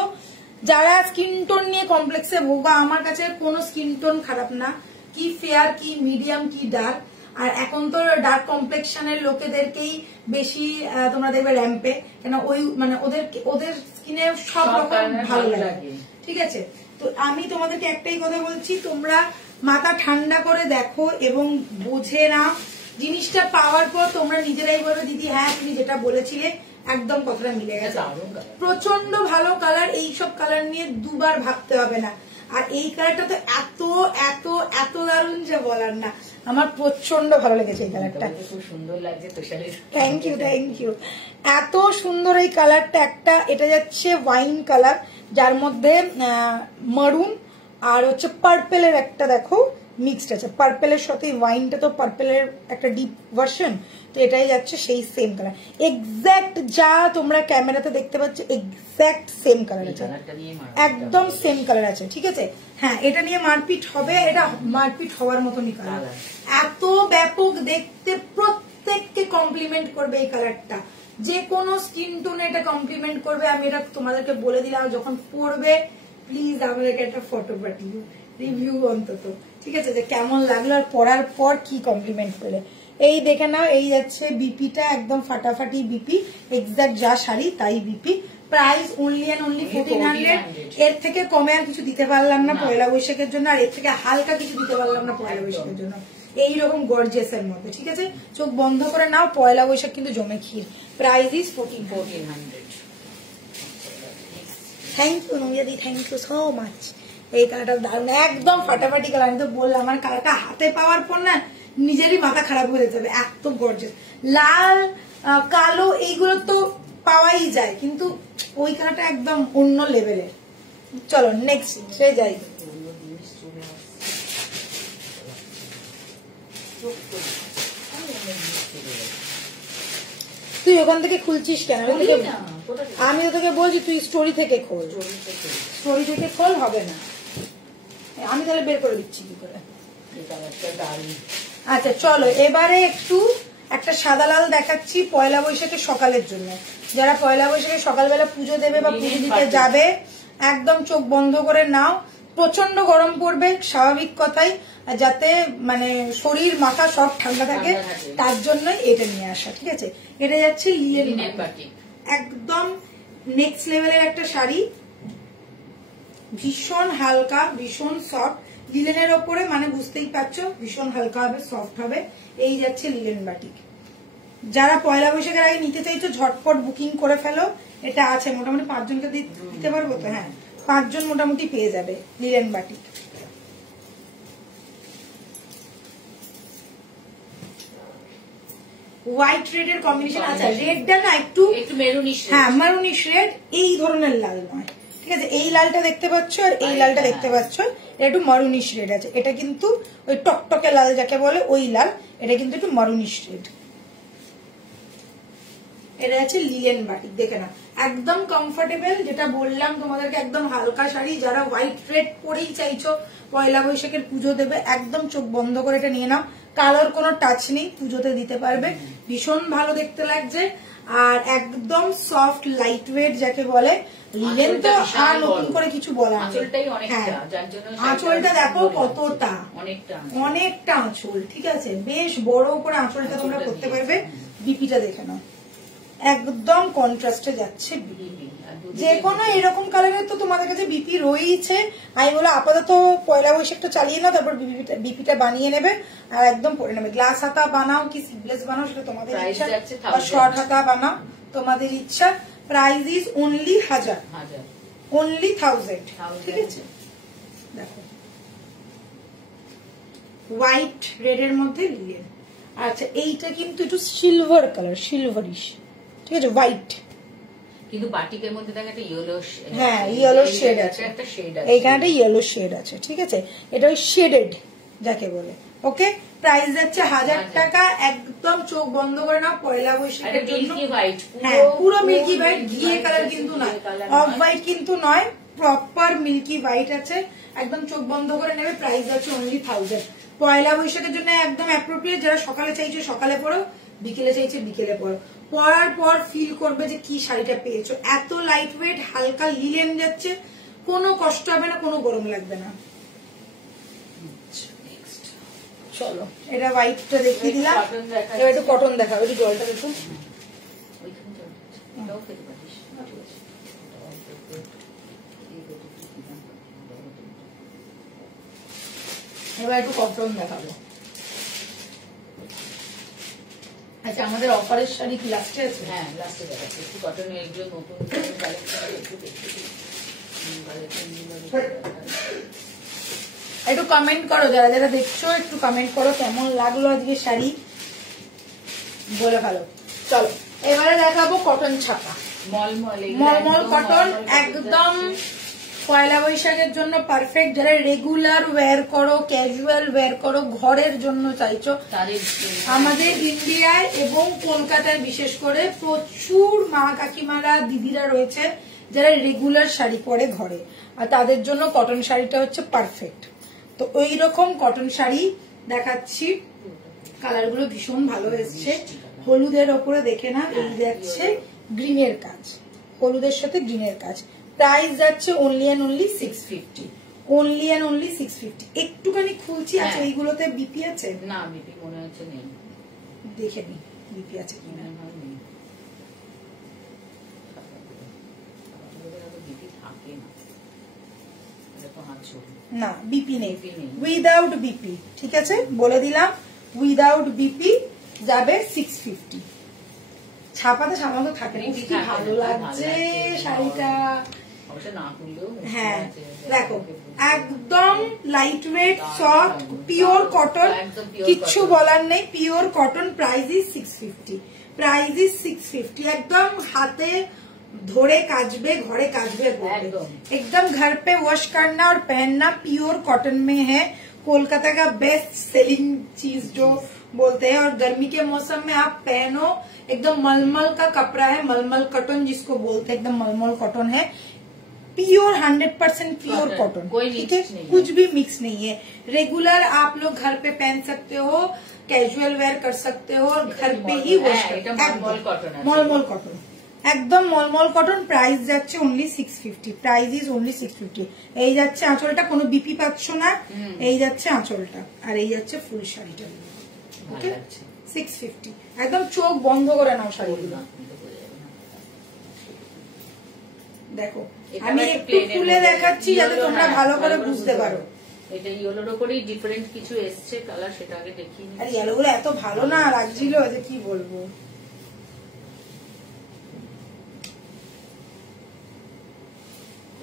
যারা স্কিন টোন নিয়ে কমপ্লেক্সে ভোগা, আমার কাছে কোনো স্কিন টোন খারাপ না, কি ফেয়ার কি মিডিয়াম কি ডার্ক। আর এখন তো ডার্ক কমপ্লেক্সনের লোকেদেরকেই বেশি তোমরা দেখবে র্যাম্পে, কেন ওই মানে ওদের স্কিনে সব রকম ভালো লাগে, ঠিক আছে। তো আমি তোমাদেরকে একটাই কথা বলছি, তোমরা মাথা ঠান্ডা করে দেখো এবং বুঝে নাও। জিনিসটা পাওয়ার পর তোমরা নিজেরাই বলবে দিদি হ্যাঁ তুমি যেটা বলেছিলে একদম কথাটা মিলে গেছে। প্রচন্ড ভালো কালার, এইসব কালার নিয়ে দুবার ভাবতে হবে না। আর এই কালারটা তো এত এত এত দারুণ যে বলার না, আমার প্রচন্ড ভালো লেগেছে এই কালারটা, খুব সুন্দর লাগছে। Thank you thank you. এত সুন্দর এই কালারটা একটা। এটা যাচ্ছে ওয়াইন কালার, যার মধ্যে মারুন আর হচ্ছে পার্পেলের একটা দেখো মিক্সড আছে। পার্পেলের সাথে ওয়াইনটা তো পার্পেলের একটা ডিপ ভার্সন, তো এটাই যাচ্ছে সেই সেম কালার, এক্স্যাক্ট যা তোমরা ক্যামেরাতে দেখতে পাচ্ছ এক্স্যাক্ট সেম কালার আছে, একদম সেম কালার আছে, ঠিক আছে। হ্যাঁ এটা নিয়ে মারপিট হবে, এটা মারপিট হওয়ার মতনই কালার, এত ব্যাপক দেখতে, প্রত্যেককে কমপ্লিমেন্ট করবে এই কালারটা, যে কোনো স্কিন টোনে এটা কমপ্লিমেন্ট করবে। আমি এটা তোমাদেরকে বলে দিলাম, যখন পরবে প্লিজ আমাদেরকে একটা ফটো পাঠিও, রিভিউ অন্তত, ঠিক আছে, যে কেমন লাগলো আর পরার পর কি কমপ্লিমেন্ট পেলে। এই দেখে নাও, এই যাচ্ছে বিপিটা, একদম ফাটাফাটি বিপি, এক্সাক্ট যা শাড়ি তাই BP. Price only and only 1400। এর থেকে কমে আর কিছু দিতে পারলাম না পয়লা বৈশাখের জন্য, আর এর থেকে হালকা কিছু দিতে পারলাম না পয়লা বৈশাখের জন্য। এইরকম গর্জিয়াস এর মধ্যে, ঠিক আছে। চোখ বন্ধ করে নাও, পয়লা বৈশাখ কিন্তু জমে ক্ষীর। Price is 1400। থ্যাংক ইউ নমিয়াদি, থ্যাংক ইউ সো মাচ। এই কালারটা দারুণ, একদম ফাটাফাটি কালার। আমি তো বললাম আমার কালারটা হাতে পাওয়ার পর না নিজেরই মাথা খারাপ হয়ে যেতে হবে, এত গর্জিয়াস। লাল কালো এইগুলো তো পাওয়াই যায়, কিন্তু ওই কালারটা একদম অন্য লেভেলের। চলো নেক্সট যাই। তুই ওখান থেকে খুলছিস কেন? আমি তো তোকে বলছি তুই স্টোরি থেকে খোল, স্টোরি থেকে খোল, হবে না। আমি তাহলে বের করে দিচ্ছি কি করে। আচ্ছা চলো এবারে একটু একটা সাদা লাল দেখাচ্ছি পয়লা বৈশাখের সকালের জন্য। যারা পয়লা বৈশাখে সকালবেলা পুজো দেবে বা পুজো দিতে যাবে, একদম চোখ বন্ধ করে নাও। প্রচন্ড গরম পড়বে, স্বাভাবিক কথাই, যাতে মানে শরীর মাথা সব ঠান্ডা থাকে, তার জন্যই এটা নিয়ে আসা, ঠিক আছে। এটা যাচ্ছে লিনেন বাটিক, একদম নেক্সট লেভেলের একটা শাড়ি, ভীষণ হালকা, ভীষণ সফট। লিলেনের ওপরে মানে বুঝতেই পারছো ভীষণ হালকা হবে, সফট হবে। এই যাচ্ছে লিলেন বাটিক। যারা পয়লা বৈশাখের আগে নিতে চাইছো ঝটপট বুকিং করে ফেলো, এটা আছে মোটামুটি 5 জনকে দিতে পারবো তো, হ্যাঁ 5 জন মোটামুটি পেয়ে যাবে লিলেন বাটিক। হোয়াইট রেড এর কম্বিনেশন আছে, রেডটা না একটু মেরুনিশ, হ্যাঁ মেরুনিশ রেড, এই ধরনের লাল নয়, ঠিক আছে। এই লালটা দেখতে পাচ্ছ আর এই লালটা দেখতে পাচ্ছ, এটা একটু মারুনিশ রেড আছে। এটা কিন্তু ওই টকটকে লাল যাকে বলে ওই লাল, এটা কিন্তু একটু মারুনিশ রেড। এটা আছে লিলেন বাটিক, দেখে না একদম কমফোর্টেবল, যেটা বললাম তোমাদেরকে, একদম হালকা শাড়ি। যারা হোয়াইট রেড পরেই চাইছো পয়লা বৈশাখের পুজো দেবে, একদম চোখ বন্ধ করে এটা নিয়ে নাও। কালার কোনো টাচ নেই, পুজোতে দিতে পারবে, ভীষণ ভালো দেখতে লাগছে। আর একদম সফট লাইট ওয়েট যাকে বলে, লিলেন তো আর নতুন করে কিছু বলার নেই। হ্যাঁ আঁচলটা দেখো কতটা, অনেকটা আঁচল, ঠিক আছে, বেশ বড় করে আঁচলটা তোমরা করতে পারবে। বিপিটা দেখে নাও, একদম কন্ট্রাস্টে যাচ্ছে বিপি। যে কোনো এরকম কালারের তো তোমাদের কাছে বিপি রয়েছে, আমি বলো আপাতত পয়লা বৈশাখটা চালিয়ে নাও, তারপর বিপিটা বানিয়ে নেবে আর একদম পরে নেবে। গ্লাস হাতা বানাও কি স্লিভলেস বানাও সেটা তোমাদের ইচ্ছা, বা শর্ট হাতা বানাও তোমাদের ইচ্ছা। প্রাইস ইজ অনলি 1000, অনলি 1000, ঠিক আছে। দেখো হোয়াইট রেড এর মধ্যে লিলেন। আচ্ছা এইটা কিন্তু একটু সিলভার কালার, সিলভারিশ, ঠিক আছে, হোয়াইট, কিন্তু বাটিকের মধ্যে দেখো একটা ইয়েলো, হ্যাঁ ইয়েলো শেড আছে, একটা শেড আছে, এইখানে একটা ইয়েলো শেড আছে, ঠিক আছে, এটা ওই শেডেড যাকে বলে। ওকে, প্রাইস যাচ্ছে 1000 টাকা। একদম চোখ বন্ধ করে নাও পয়লা বৈশাখের জন্য। হ্যাঁ পুরো মিল্কি হোয়াইট, ঘিয়ে কালার কিন্তু নয়, অফ হোয়াইট কিন্তু নয়, প্রপার মিল্কি হোয়াইট আছে, একদম চোখ বন্ধ করে নেবে। প্রাইস যাচ্ছে অনলি 1000। পয়লা বৈশাখের জন্য একদম অ্যাপ্রোপ্রিয়েট, যারা সকালে চাইছো সকালে পরো, বিকেলে চাইছে বিকেলে পরো, পরার পর ফিল করবে যে কি শাড়িটা পেয়েছো। এত লাইট ওয়েট, হালকা লিলেন যাচ্ছে, কোনো কষ্ট হবে না, কোনো গরম লাগবে না। চলো এটা হোয়াইটটা দেখিয়ে দিলাম, এবার একটু কটন দেখাবো, একটু জলটা দেখুন। এবার একটু কটন দেখাবো। আচ্ছা আমাদের অফারের শাড়ি কি লাস্টে আছে? হ্যাঁ লাস্টে দেখাচ্ছি, একটু কটন এগুলো নতুন কালেকশন একটু দেখতে। একটু কমেন্ট করো, যারা যারা দেখছো একটু কমেন্ট করো কেমন লাগলো আজকে শাড়ি, বলে ভালো। চলো এবারে দেখাবো কটন ছাপা, মলমল কটন, একদম পয়লা বৈশাখের জন্য পারফেক্ট। যারা রেগুলার ওয়্যার করো, ক্যাজুয়াল ওয়্যার করো, ঘরের জন্য চাইছো, আমাদের ইন্ডিয়ায় এবং কলকাতায় বিশেষ করে প্রচুর মা কাকিমারা দিদিরা রয়েছে যারা রেগুলার শাড়ি পরে ঘরে, আর তাদের জন্য কটন শাড়িটা হচ্ছে পারফেক্ট। তো ওই রকম কটন শাড়ি দেখাচ্ছি, কালারগুলো ভীষণ ভালো এসছে। হলুদের ওপরে দেখে না, এই যাচ্ছে গ্রিনের কাজ, হলুদের সাথে গ্রিনের কাজ। প্রাইস যাচ্ছে only and only 650, only and only 650। একটুখানি খুলছি, আছে এইগুলোতে বিপি আছে না? বিপি মনে হচ্ছে নেই, দেখে নি বিপি আছে কিনা। না বিপি নেই, উইদাউট বিপি, ঠিক আছে বলে দিলাম, উইদাউট বিপি যাবে 650। ছাপাতে সাধারণত থাকে না। কি ভালো লাগছে শাড়িটা, হ্যাঁ দেখো একদম light weight, soft, pure cotton, কিচ্ছু বলার নেই, pure cotton. Price is 650, price is 650। একদম হাতে ধরে काजबे, घरे काजबे, एकदम घर पे वॉश करना और पहनना। प्योर कॉटन में है, कोलकाता का बेस्ट सेलिंग चीज जो बोलते हैं, और गर्मी के मौसम में आप पहनो। एकदम मलमल का कपड़ा है, मलमल कॉटन जिसको बोलते हैं, एकदम मलमल कॉटन है, प्योर 100% प्योर कॉटन, ठीक है, कुछ भी मिक्स नहीं है। रेगुलर आप लोग घर पे पहन सकते हो, कैजुअल वेयर कर सकते हो, और घर पे ही वॉश करते हो। मलमल कॉटन, একদম মলমল কটন। প্রাইস যাচ্ছে অনলি 650, প্রাইস ইজ অনলি 650। এই যাচ্ছে আঁচলটা, কোনো বিপি পাচ্ছ না, এই যাচ্ছে আঁচলটা, আর এই যাচ্ছে ফুল শাড়িটা। ওকে 650, একদম চোখ বন্ধ করে নাও শাড়িগুলো। দেখো আমি একটু খুলে দেখাচ্ছি যাতে তোমরা ভালো করে বুঝতে পারো। এটা ইয়েলোর উপরেই ডিফারেন্ট কিছু এসছে কালার, সেটা আগে দেখি। আর ইয়েলোগুলো এত ভালো না লাগছিল যে কি বলবো।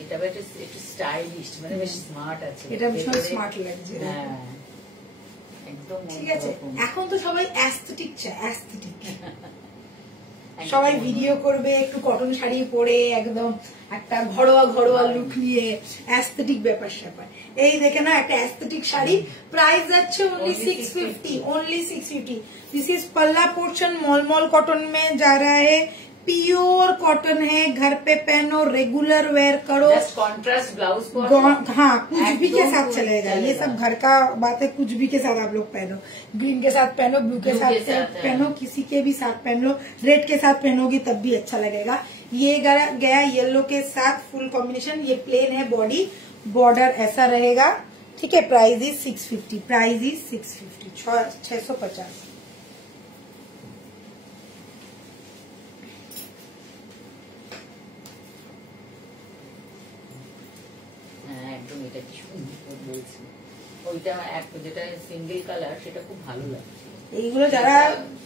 এটা একটু স্টাইলিশ, মানে বেশ স্মার্ট আছে, এটা ভীষণ স্মার্ট লাগছে। হ্যাঁ একদম ঠিক আছে। এখন তো সবাই অ্যাস্থেটিক চায়, অ্যাস্থেটিক। সবাই ভিডিও করবে একটু কটন শাড়ি পরে, একদম একটা ঘরোয়া ঘরোয়া লুক নিয়ে, অ্যাস্থেটিক ব্যাপার স্যাপার। এই দেখে না একটা অ্যাস্থেটিক শাড়ি, প্রাইস যাচ্ছে অনলি 650, ओनली 650। दिस इज पल्ला पोर्शन, मलमल कॉटन में जा रहा है, प्योर कॉटन है, घर पे पहनो, रेगुलर वेयर करो, कॉन्ट्रास्ट ब्लाउज, हाँ कुछ भी के साथ चलेगा, ये सब घर का बात है, कुछ भी के साथ आप लोग पहनो, ग्रीन के साथ पहनो, ब्लू के साथ पहनो, किसी के भी साथ पहन लो, रेड के साथ पहनोगी तब भी अच्छा लगेगा। ये गया येलो के साथ फुल कॉम्बिनेशन, ये प्लेन है बॉडी, बॉर्डर ऐसा रहेगा, ठीक है। Price is 650, price is 650, 650। ওইটা যেটা সিঙ্গেল কালার সেটা খুব ভালো লাগছে। এইগুলো যারা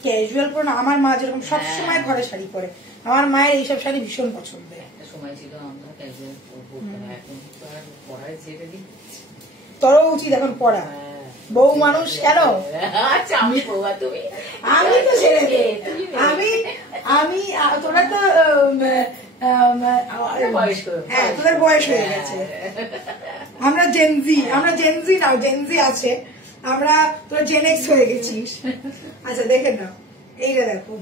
ক্যাজুয়াল পরে, আমার মা যেরকম সবসময় ঘরে শাড়ি পরে, আমার মায়ের এইসব শাড়ি ভীষণ পছন্দ। একটা সময় ছিল আমরা ক্যাজুয়াল পরতাম, এখন তো আর পরায় ছেড়ে দিচ্ছি। তোরও উচিত এখন পড়া, বউ মানুষ কেন। আচ্ছা আমি বউয়া, তুমি আমি তো ছেড়ে দে, আমি তোরা তো হ্যাঁ তোদের বয়স হয়ে গেছে। আমরা জেনজি না, জেনজি আছে, আমরা তোরা জেনএক্স হয়ে গেছিস। আচ্ছা দেখে নাও, এইটা দেখো,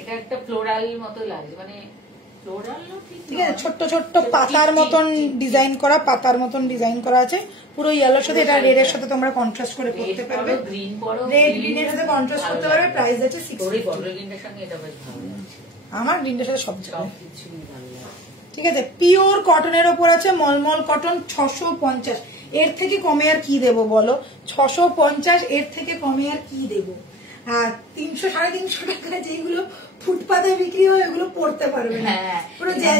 এটা একটা ফ্লোরাল মতো লাগে, মানে ঠিক আছে, ছোট্ট ছোট্ট পাতার মতন ডিজাইন করা, পাতার মতন ডিজাইন করা আছে পুরো ইয়েলোর সাথে। এটা রেড এর সাথে তোমরা কন্ট্রাস্ট করে পড়তে পারবে, রেড গ্রিনের সাথে কন্ট্রাস্ট করতে পারবে। প্রাইস আছে 650। আমার গ্রিনটার সাথে সব কিছুই ভালো লাগে। ঠিক আছে, পিওর কটনের ওপর আছে, মলমল কটন, 650। এর থেকে কমে আর কি দেবো বলো, 650, এর থেকে কমে আর কি দেবো। আর 300 350 টাকা যেগুলো ফুটপাতে বিক্রি হয় ওগুলো পড়তে পারবে না, পুরো জেল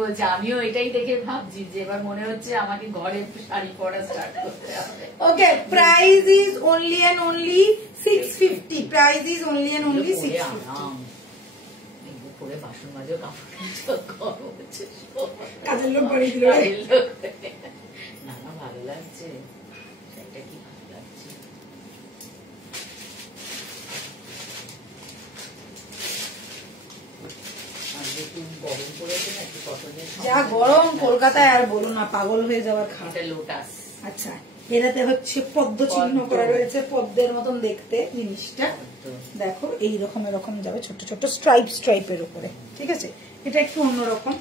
বলছে। আমিও এটাই দেখে ভাবছি যে এবার মনে হচ্ছে আমাকে ঘরে শাড়ি পরা স্টার্ট করতে হবে। Okay, price is only and only 650। Price is only and only 650। করে বাসন মাজো, কাপড় হচ্ছে, কাজের লোক বাড়ি দিল। না না ভালো লাগছে, সেটা কি ভালো লাগছে। গরম পড়েছে না, একটু কটনের, যা গরম কলকাতায়, আর বলো না, পাগল হয়ে যাওয়ার খাট। লোটাস। আচ্ছা, এটাতে হচ্ছে পদ্ম চিহ্ন করা রয়েছে, পদ্মের মতন দেখতে জিনিসটা। দেখো এইরকম এরকম যাবে, ছোট ছোট স্ট্রাইপের উপরে। ঠিক আছে, এটা একটু অন্যরকম,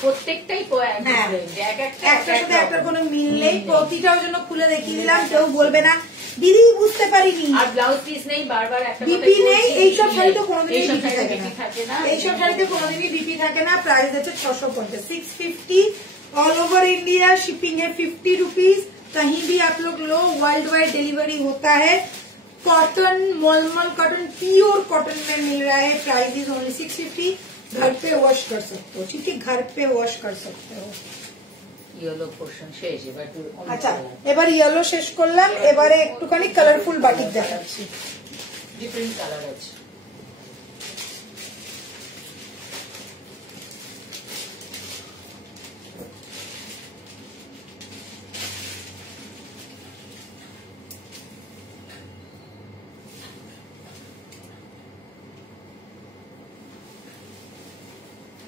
প্রত্যেকটাই একটার সাথে একটার কোনো মিল নেই। প্রতিটার জন্য খুলে দেখিয়ে দিলাম, কেউ বলবে না দিদি বুঝতে পারিনি। আর ব্লাউজ পিস নেই, বারবার বিপি নেই, এইসব শাড়িতে কোনোদিনই বিপি থাকে না, এইসব শাড়িতে কোনোদিনই বিপি থাকে না। প্রাইস আছে 650, 650 ऑल ओवर इंडिया। शिपिंग है 50 रुपीज, कहीं भी आप लोग लो, वर्ल्ड वाइड डिलीवरी होता है। कॉटन, मलमल कॉटन, प्योर कॉटन में मिल रहा है। Price is only 650। घर पे वॉश कर सकते हो, ठीक है, घर पे वॉश कर सकते हो। ইয়েলো পোর্শন শেষ, এবার আচ্ছা এবার ইয়েলো শেষ করলাম, এবারে একটুখানি কালারফুল বাটিক দেখাচ্ছি। ডিফারেন্ট কালার আছে।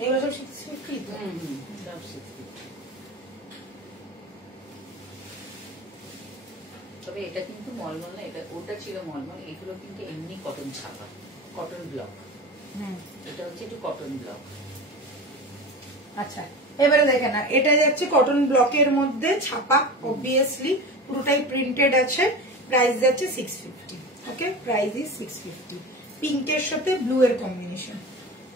এগুলো সব 650। তবে এটা কিন্তু মলমল না, এটা ওটা ছিল মলমল, এগুলো কিন্তু এমনি কটন ছাপা, কটন ব্লক। এটা হচ্ছে একটু কটন ব্লক। আচ্ছা এবারে দেখেন না, এটা যাচ্ছে কটন ব্লকের মধ্যে ছাপা, অবভিয়াসলি পুরোটাই প্রিন্টেড আছে। প্রাইস যাচ্ছে 650। ওকে, প্রাইস ইজ 650। পিঙ্কের সাথে ব্লু এর কম্বিনেশন।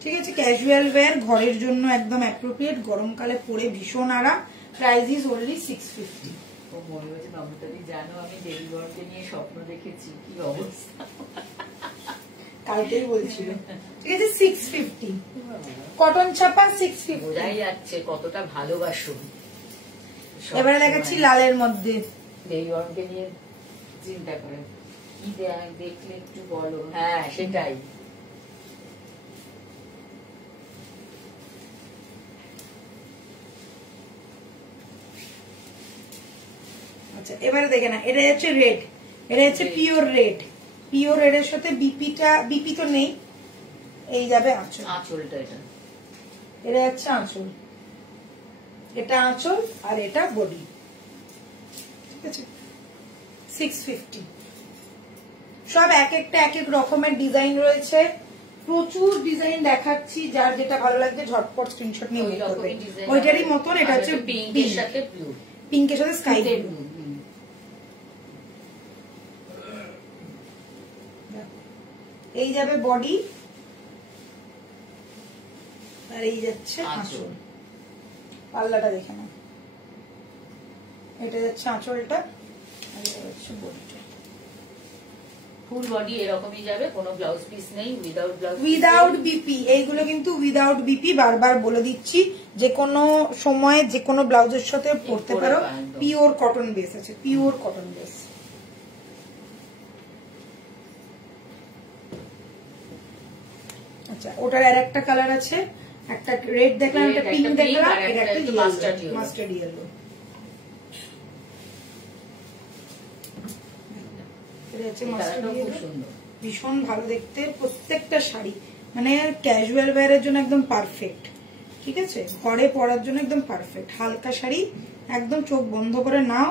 ঠিক আছে, ক্যাজুয়াল ওয়্যার, ঘরের জন্য একদম অ্যাপ্রোপ্রিয়েট, গরমকালে পরে ভীষণ আরাম। Price is only 650। ও মনে হচ্ছে মমতাদি, জানো আমি ডেলিভারকে নিয়ে স্বপ্ন দেখেছি, কি অবস্থা, কালকেই বলছিল। ঠিক আছে, 650 কটন ছাপা, 650। বোঝাই যাচ্ছে কতটা ভালোবাসো। এবারে দেখাচ্ছি লালের মধ্যে। ডেলিভারকে নিয়ে চিন্তা করে কি দেখলে একটু বলো। হ্যাঁ সেটাই। আচ্ছা এবারে দেখে না, এটা হচ্ছে রেড, এটা হচ্ছে পিওর রেড। পিওর রেড এর সাথে বিপি তো নেই, এই যাবে আঁচল। আঁচলটা এটা হচ্ছে আঁচল, এটা আঁচল, আর এটা বডি। ঠিক আছে, 650। সব এক একটা এক এক রকমের ডিজাইন রয়েছে, প্রচুর ডিজাইন দেখাচ্ছি, যার যেটা ভালো লাগছে ঝটপট স্ক্রিনশট নিয়ে বের করবে। ওইটারই মতন এটা হচ্ছে পিঙ্কের সাথে ব্লু, পিঙ্কের সাথে স্কাই ব্লু। এই যাবে বডি, আর এই যাচ্ছে আঁচল। পাল্লাটা দেখে নাও, এটা যাচ্ছে আঁচলটা, আর এটা হচ্ছে বডিটা। ফুল বডি এরকমই যাবে, কোনো ব্লাউজ পিস নেই, উইদাউট বিপি। এইগুলো কিন্তু উইদাউট বিপি, বারবার বলে দিচ্ছি, যে কোনো সময় যে কোনো ব্লাউজের সাথে পরতে পারো। পিওর কটন বেস আছে, পিওর কটন বেস। আচ্ছা, ওটার আর একটা কালার আছে, একটা রেড দেখলাম, একটা পিঙ্ক দেখলাম, এটা একটা মাস্টার্ড ইয়েলো। ভীষণ ভালো দেখতে, প্রত্যেকটা শাড়ি মানে ক্যাজুয়াল ওয়্যারের জন্য একদম পারফেক্ট, ঠিক আছে, ঘরে পরার জন্য একদম পারফেক্ট। হালকা শাড়ি, একদম চোখ বন্ধ করে নাও,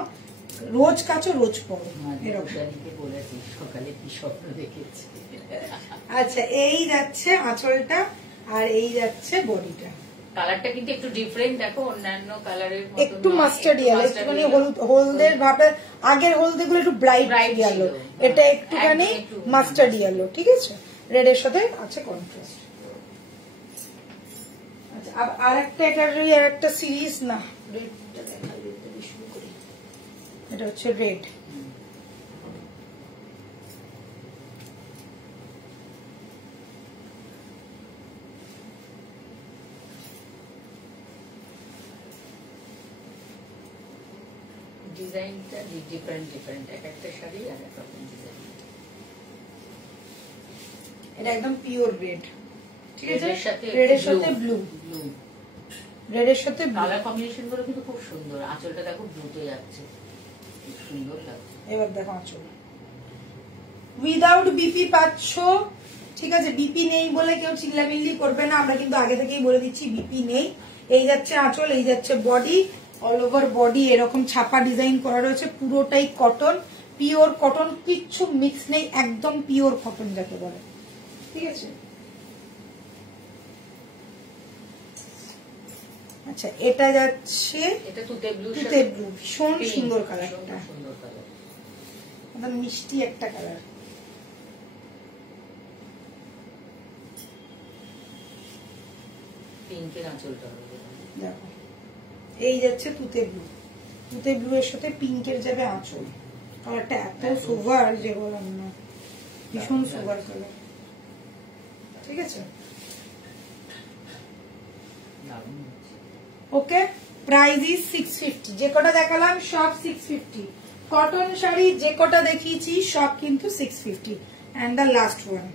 রোজ কাচো রোজ পরো এরকম। সকালে কি স্বপ্ন দেখেছি। আচ্ছা, এই যাচ্ছে আঁচলটা, আর এই যাচ্ছে বডিটা। কালারটা কিন্তু একটু ডিফারেন্ট, দেখো অন্যান্য কালারের মতো একটু মাস্টার্ড ইয়েলো, একটুখানি হলদের ভাবে, আগের হলদে গুলো একটু ব্রাইট ইয়েলো, এটা একটুখানি মাস্টার্ড ইয়েলো, ঠিক আছে, রেড এর সাথে আছে কন্ট্রাস্ট। আচ্ছা, আর একটা, এটারই আর একটা সিরিজ না, রেডটা দেখাই দিতে শুরু করি। এটা হচ্ছে রেড, ডিজাইনটা ডিফারেন্ট, এক একটা শাড়ি আর এক রকম ডিজাইন। এটা একদম পিওর রেড, ঠিক আছে, রেডের সাথে ব্লু, রেডের সাথে কালার কম্বিনেশন গুলো কিন্তু খুব সুন্দর। আঁচলটা দেখো ব্লুতে যাচ্ছে, খুব সুন্দর লাগছে। এবার দেখো আঁচল, উইদাউট বিপি পাচ্ছ, ঠিক আছে, বিপি নেই বলে কেউ চিল্লামিল্লি করবে না, আমরা কিন্তু আগে থেকেই বলে দিচ্ছি বিপি নেই। এই যাচ্ছে আঁচল, এই যাচ্ছে বডি, অল ওভার বডি এরকম ছাপা ডিজাইন করা রয়েছে, পুরোটাই কটন, পিওর কটন, কিচ্ছু মিক্স নেই, একদম পিওর কটন যাকে বলে, ঠিক আছে। আচ্ছা, এটা যাচ্ছে তুতে ব্লু, ভীষণ সুন্দর কালারটা, একদম মিষ্টি একটা কালার। পিঙ্কের আঁচলটা দেখো, এই যাচ্ছে তুতে ব্লু, তুতে ব্লু এর সাথে পিঙ্কের যাবে আঁচল। কালারটা এত সোভার যে বললাম না, ভীষণ সোভার কালার, ঠিক আছে। ওকে, প্রাইস ইজ 650। যে কটা দেখালাম সব 650। কটন শাড়ি যে কটা দেখিয়েছি সব কিন্তু 650। এন্ড দ্য লাস্ট ওয়ান,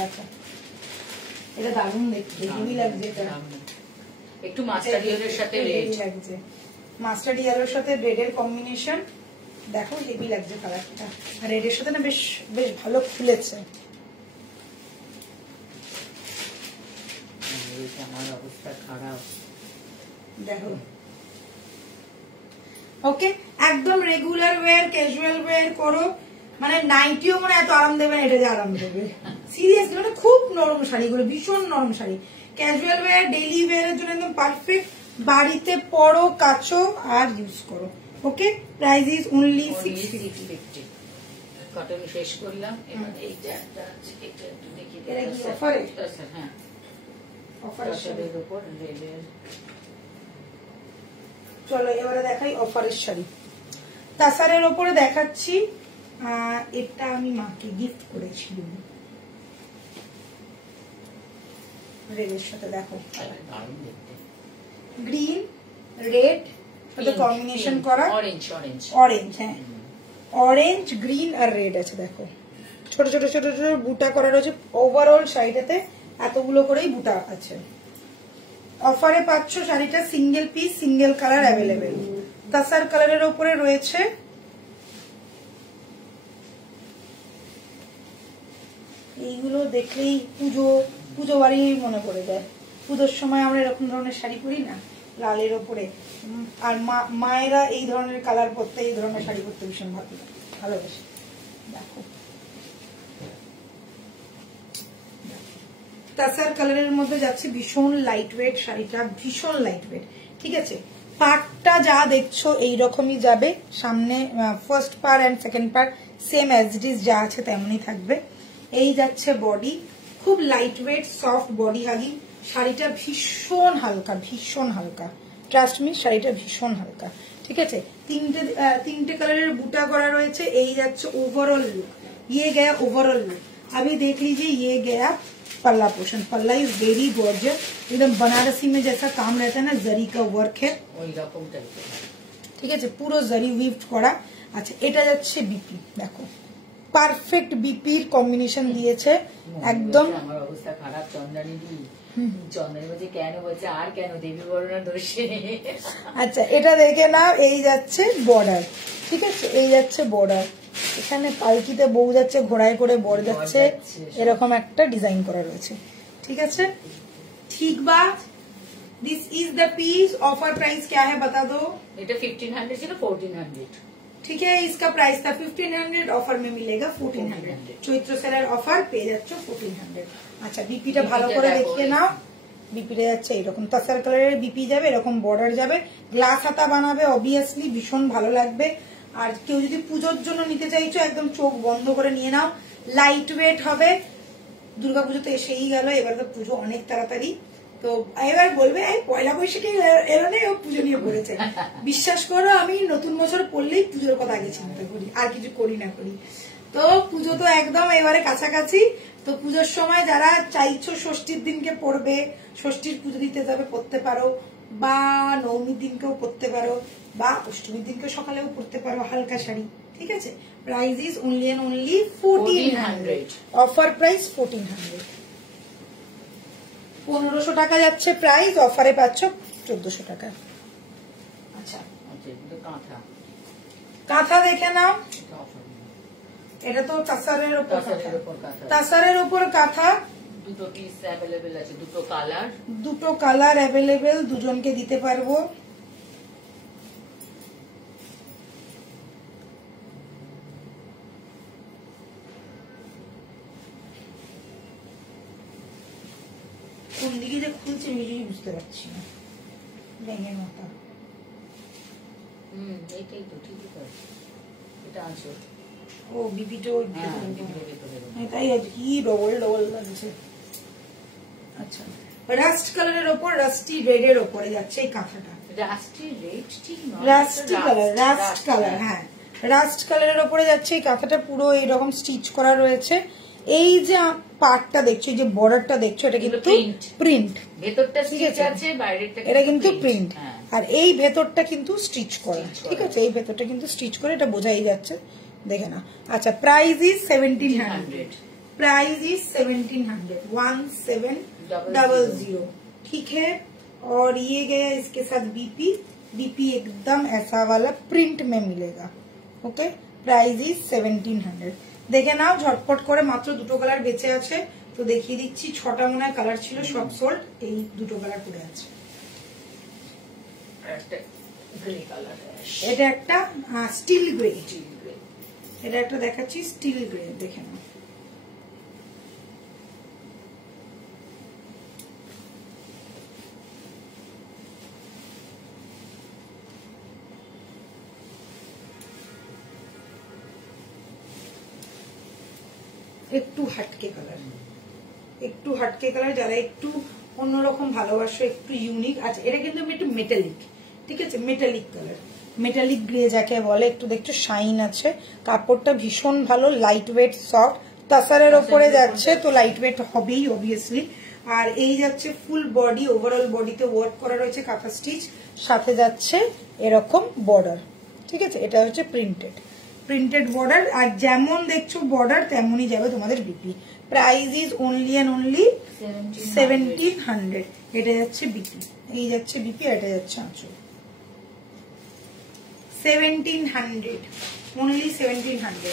দেখো, এটা দারুণ দেখতে, হেভি লাগছে, এটা একটু মাস্টার্ড ইয়েলোর সাথে রেড লাগছে, মাস্টার্ড ইয়েলোর সাথে রেডের কম্বিনেশন, দেখো হেভি লাগছে কালারটা, আর রেডের সাথে না বেশ বেশ ভালো খুলেছে। আমার অবস্থা খারাপ, দেখো। ওকে, একদম রেগুলার ওয়্যার, ক্যাজুয়াল ওয়্যার করো, মানে নাইটিও মানে এত আরাম দেবে না, এটা যে আরাম দেবে সিরিয়াসলি, মানে খুব নরম শাড়িগুলো, ভীষণ নরম শাড়ি, ক্যাজুয়াল ওয়্যার, ডেইলি ওয়্যারের জন্য একদম পারফেক্ট, বাড়িতে পরো, কাচো আর ইউজ করো। ওকে, প্রাইস ইজ অনলি 650। কটন শেষ করলাম, এবার এইটা একটা আছে, এটা একটু দেখি, এটা কি অফারে? হ্যাঁ, অফারের উপর রেডের। চলো এবারে দেখাই অফারের শাড়ি। তাসারের ওপরে দেখাচ্ছি, এটা আমি মাকে গিফট করেছিলাম রেডের সাথে, দেখো গ্রিন রেড সাথে কম্বিনেশন করা, অরেঞ্জ, হ্যাঁ অরেঞ্জ গ্রিন আর রেড আছে, দেখো ছোট ছোট ছোট ছোট বুটা করা রয়েছে, ওভারঅল শাড়িটাতে এতগুলো করেই বুটা আছে। অফারে পাচ্ছ শাড়িটা single piece, single colour available, tussar কালারের উপরে রয়েছে। এইগুলো দেখলেই পুজো বাড়ি মনে পড়ে যায়, পুজোর সময় আমরা এরকম ধরনের শাড়ি পরি না, লালের ওপরে, আর মায়েরা এই ধরনের কালার পরতে, এই ধরনের শাড়ি পরতে ভীষণ ভালোবাসে। দেখো তাসার কালারের মধ্যে যাচ্ছে, ভীষণ লাইট ওয়েট শাড়িটা, ভীষণ লাইট ওয়েট, ঠিক আছে। পার্টটা যা দেখছো এইরকমই যাবে, সামনে first part and second part same as it is যা আছে তেমনই থাকবে। এই যাচ্ছে বডি, খুব light weight soft body hugging. শাড়িটা ভীষণ হালকা, ভীষণ হালকা, ট্রাস্ট মি শাড়িটা ভীষণ হালকা। ঠিক আছে, তিনটে কালারের বুটা করা রয়েছে। এই যাচ্ছে ওভারঅল लुक, ये गया ओवरऑल लुक। अभी देख लीजिए ये गया पल्ला पोर्शन। पल्ला इज वेरी गॉर्जियस, एकदम बनारसी में जैसा काम रहता है ना, जरी का वर्क है, ঠিক আছে, পুরো জরি উইভড করা। আচ্ছা, এটা যাচ্ছে বিপি, দেখো পারফেক্ট বিপির কম্বিনেশন দিয়েছে একদম। আমার অবস্থা খারাপ চন্দ্রানীদি, চন্দ্রানী বলছে কেন, বলছে আর কেন দেবী বরণা দোষে। আচ্ছা, এটা দেখে নাও, এই যাচ্ছে বর্ডার, ঠিক আছে, এই যাচ্ছে বর্ডার। এখানে পালকিতে বউ যাচ্ছে, ঘোড়ায় করে বর যাচ্ছে, এরকম একটা ডিজাইন করা রয়েছে। ঠিক আছে, ঠিক বা this is the piece. Offer price क्या है बता दो। এটা 1500 ছিল 1400। ठीक है, इसका प्राइस था 1500, ऑफर में मिलेगा 1400। চৈত্র সেলের অফার পেয়ে যাচ্ছ 1400। আচ্ছা, বিপিটা ভালো করে দেখিয়ে নাও। বিপিটা যাচ্ছে এরকম তাসার কালারের বিপি যাবে, এরকম বর্ডার যাবে, গ্লাস হাতা বানাবে, অবভিয়াসলি ভীষণ ভালো লাগবে। আর কেউ যদি পুজোর জন্য নিতে চাইছো, একদম চোখ বন্ধ করে নিয়ে নাও, লাইট ওয়েট হবে। দুর্গাপুজো তো এসেই গেল, এবার তো পুজো অনেক তাড়াতাড়ি। তো এবার বলবে এই পয়লা বৈশাখে এলো না, ও পুজো নিয়ে পড়েছে। বিশ্বাস করো, আমি নতুন বছর পড়লেই পুজোর কথা আগে চিন্তা করি, আর কিছু করি না করি। তো পুজো তো একদম এবারে কাছাকাছি। তো পুজোর সময় যারা চাইছো ষষ্ঠীর দিনকে পড়বে, ষষ্ঠীর পুজো দিতে যাবে, পড়তে পারো, বা নবমীর দিনকেও পড়তে পারো, বা অষ্টমীর দিনকে সকালেও পড়তে পারো হালকা শাড়ি। ঠিক আছে, price is only and only 1400। Offer price 1400, 1500 টাকা যাচ্ছে প্রাইস, অফারে পাচ্ছ 1400 টাকা। আচ্ছা, কাঁথা দেখে নাও, এটা তো তাসারের উপর কাঁথা, তাসারের উপর কাঁথা। দুটো পিস অ্যাভেলেবেল আছে, দুটো কালার অ্যাভেলেবেল, দুজনকে দিতে পারবো। কোন দিকে যে খুলছে নিজেই বুঝতে পারছি না, ব্যাঙের মাথা। এইটাই তো ঠিকই তো, এটা আছে। ও বিপিটো তাই আজ কি ডবল ডবল লাগছে। আচ্ছা, রাস্ট কালারের ওপর রাস্টি রেডের ওপরে যাচ্ছে এই কাঁথাটা। রাস্টি রেড ঠিক না, রাস্টি কালার, রাস্ট কালার, হ্যাঁ রাস্ট কালারের ওপরে যাচ্ছে এই কাঁথাটা। পুরো এইরকম স্টিচ করা রয়েছে। এই যে পার্টটা দেখছো, এই যে বর্ডারটা দেখছো, এটা কিন্তু প্রিন্ট, ভেতরটা স্টিচ আছে, বাইরেরটা এটা কিন্তু প্রিন্ট। আর এই ভেতরটা কিন্তু স্টিচ করা। ঠিক আছে, এই ভেতরটা কিন্তু স্টিচ করে, এটা বোঝাই যাচ্ছে, দেখে না। अच्छा, प्राइस इज 1700, प्राइस इज 1700, 1700। ठीक है, और ये गया इसके साथ बीपी, बीपी एकदम ऐसा वाला प्रिंट में मिलेगा। Okay, price is 1700। দেখে নাও ঝটপট করে, মাত্র দুটো কালার বেঁচে আছে। তো দেখিয়ে দিচ্ছি, 6টা মনে হয় কালার ছিল, সব সোল্ড, এই দুটো কালার পড়ে আছে। এটা একটা স্টিল গ্রে, এটা একটা দেখাচ্ছি স্টিল গ্রে, দেখে নাও। একটু হাটকে কালার, একটু হাটকে কালার, যারা একটু অন্যরকম ভালোবাসো, একটু ইউনিক। আচ্ছা, এটা কিন্তু একটু মেটালিক, ঠিক আছে, মেটালিক কালার, মেটালিক গ্রে যাকে বলে, একটু দেখছো শাইন আছে। কাপড়টা ভীষণ ভালো, লাইট ওয়েট সফট, তাসারের ওপরে যাচ্ছে তো লাইট ওয়েট হবেই অবভিয়াসলি। আর এই যাচ্ছে ফুল বডি, ওভারঅল বডিতে ওয়ার্ক করা রয়েছে কাঁথা স্টিচ, সাথে যাচ্ছে এরকম বর্ডার। ঠিক আছে, এটা হচ্ছে প্রিন্টেড বর্ডার। আর যেমন দেখছো বর্ডার তেমনই যাবে তোমাদের BP. Price is only and only 1700। এটা যাচ্ছে বিপি, এই যাচ্ছে বিপি, এটা যাচ্ছে আঁচল। 1700, অনলি 1700।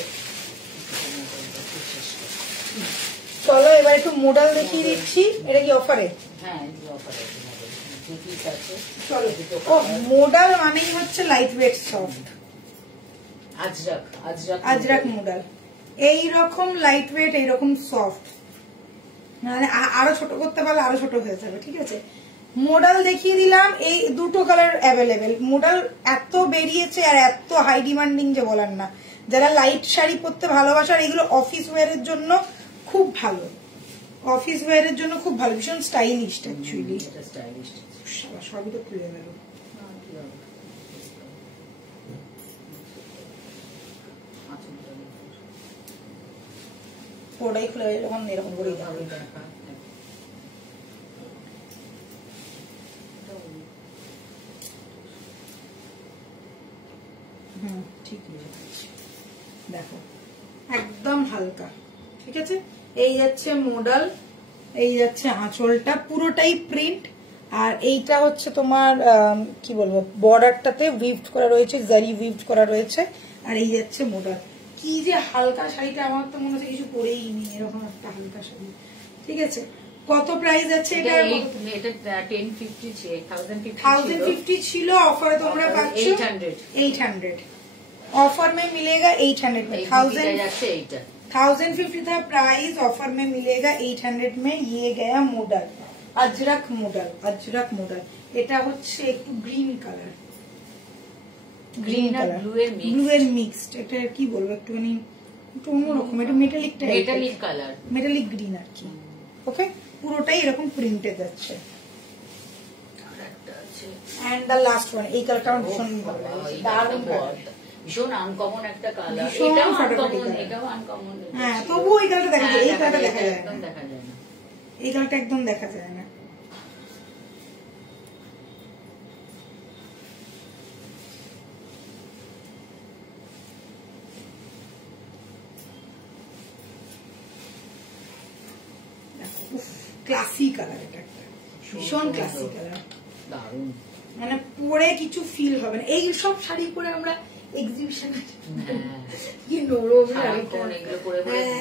চলো এবার একটু মডেল দেখিয়ে দিচ্ছি। এটা কি অফারে? হ্যাঁ, অফারে। চলো, ও মডেল মানেই হচ্ছে light weight soft, Ajrak model. এইরকম লাইট ওয়েট, এইরকম সফট, মানে আরো ছোট করতে পারলে আরো ছোট হয়ে যাবে। ঠিক আছে, মডেল দেখিয়ে দিলাম, এই দুটো কালার অ্যাভেলেবেল। মডেল এত বেরিয়েছে আর এত হাই ডিমান্ডিং যে বলার না। যারা লাইট শাড়ি পরতে ভালোবাসার, এগুলো অফিস ওয়ারের জন্য খুব ভালো, অফিস ওয়্যারের জন্য খুব ভালো, ভীষণ স্টাইলিশ অ্যাকচুয়ালি। সবই তো খুলে গেল। পুরোটাই খুলে গেল, যখন এরকম করেই দেখা। ঠিক দেখো একদম হালকা, ঠিক আছে। এই যাচ্ছে মডেল, এই যাচ্ছে আঁচলটা পুরোটাই প্রিন্ট, আর এইটা হচ্ছে তোমার কি বলবো, বর্ডারটাতে উইভড করা রয়েছে, জারি উইভড করা রয়েছে, আর এই যাচ্ছে মডেল। কি যে হালকা শাড়িটা, আমার তো মনে হচ্ছে কিছু পরেই নি, এরকম একটা হালকা শাড়ি, ঠিক আছে। কত প্রাইস আছে এটা? 1050 ছিল, অফারে তোমরা পাচ্ছ 800। ऑफर में मिलेगा 800 में, 1050 था प्राइस, ऑफर में मिलेगा 800 में। ये गया model, ajrakh model, ajrakh model. এটা হচ্ছে একটু green colour, green colour blue এর মিক্সড। এটা কি বলবো, একটুখানি একটু অন্যরকম, এটা metallic type, metallic colour, metallic green আর কি। ওকে, পুরোটাই এরকম প্রিন্টে যাচ্ছে। এন্ড দ্য লাস্ট ওয়ান, এই কালারটা আমার ভীষণ ভালো লাগে, দারুণ ভীষণ আনকমন একটা কালার, এটাও আনকমন, এটাও আনকমন। হ্যাঁ, তবুও এই কালারটা দেখা যায়, এই কালারটা দেখা যায় না, এই কালারটা একদম দেখা যায় না। ক্লাসি কালার, এটা একটা ভীষণ ক্লাসি কালার, দারুণ, মানে পরে কিছু ফিল হবে না। এই সব শাড়ি পরে আমরা এক্সিবিশনে কি নরম,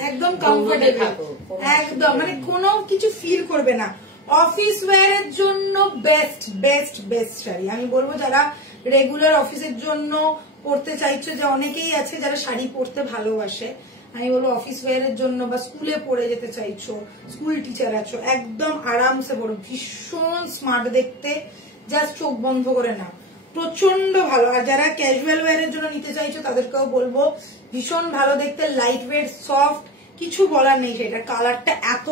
একদম কমফোর্টেবল, একদম মানে কোনো কিছু ফিল করবে না। অফিস ওয়্যারের জন্য বেস্ট বেস্ট বেস্ট শাড়ি আমি বলবো। যারা রেগুলার অফিসের জন্য পরতে চাইছো, যে অনেকেই আছে যারা শাড়ি পরতে ভালোবাসে, আমি বলবো অফিস ওয়্যারের জন্য বা স্কুলে পড়ে যেতে চাইছো, স্কুল টিচার আছো, একদম আরামসে পড়ো, ভীষণ স্মার্ট দেখতে, জাস্ট চোখ বন্ধ করে না, প্রচন্ড ভালো। আর যারা ক্যাজুয়াল ওয়্যারের জন্য নিতে চাইছো তাদেরকেও বলবো ভীষণ ভালো দেখতে, লাইট ওয়েট, সফট, কিছু বলার নেই। সেটা কালারটা এত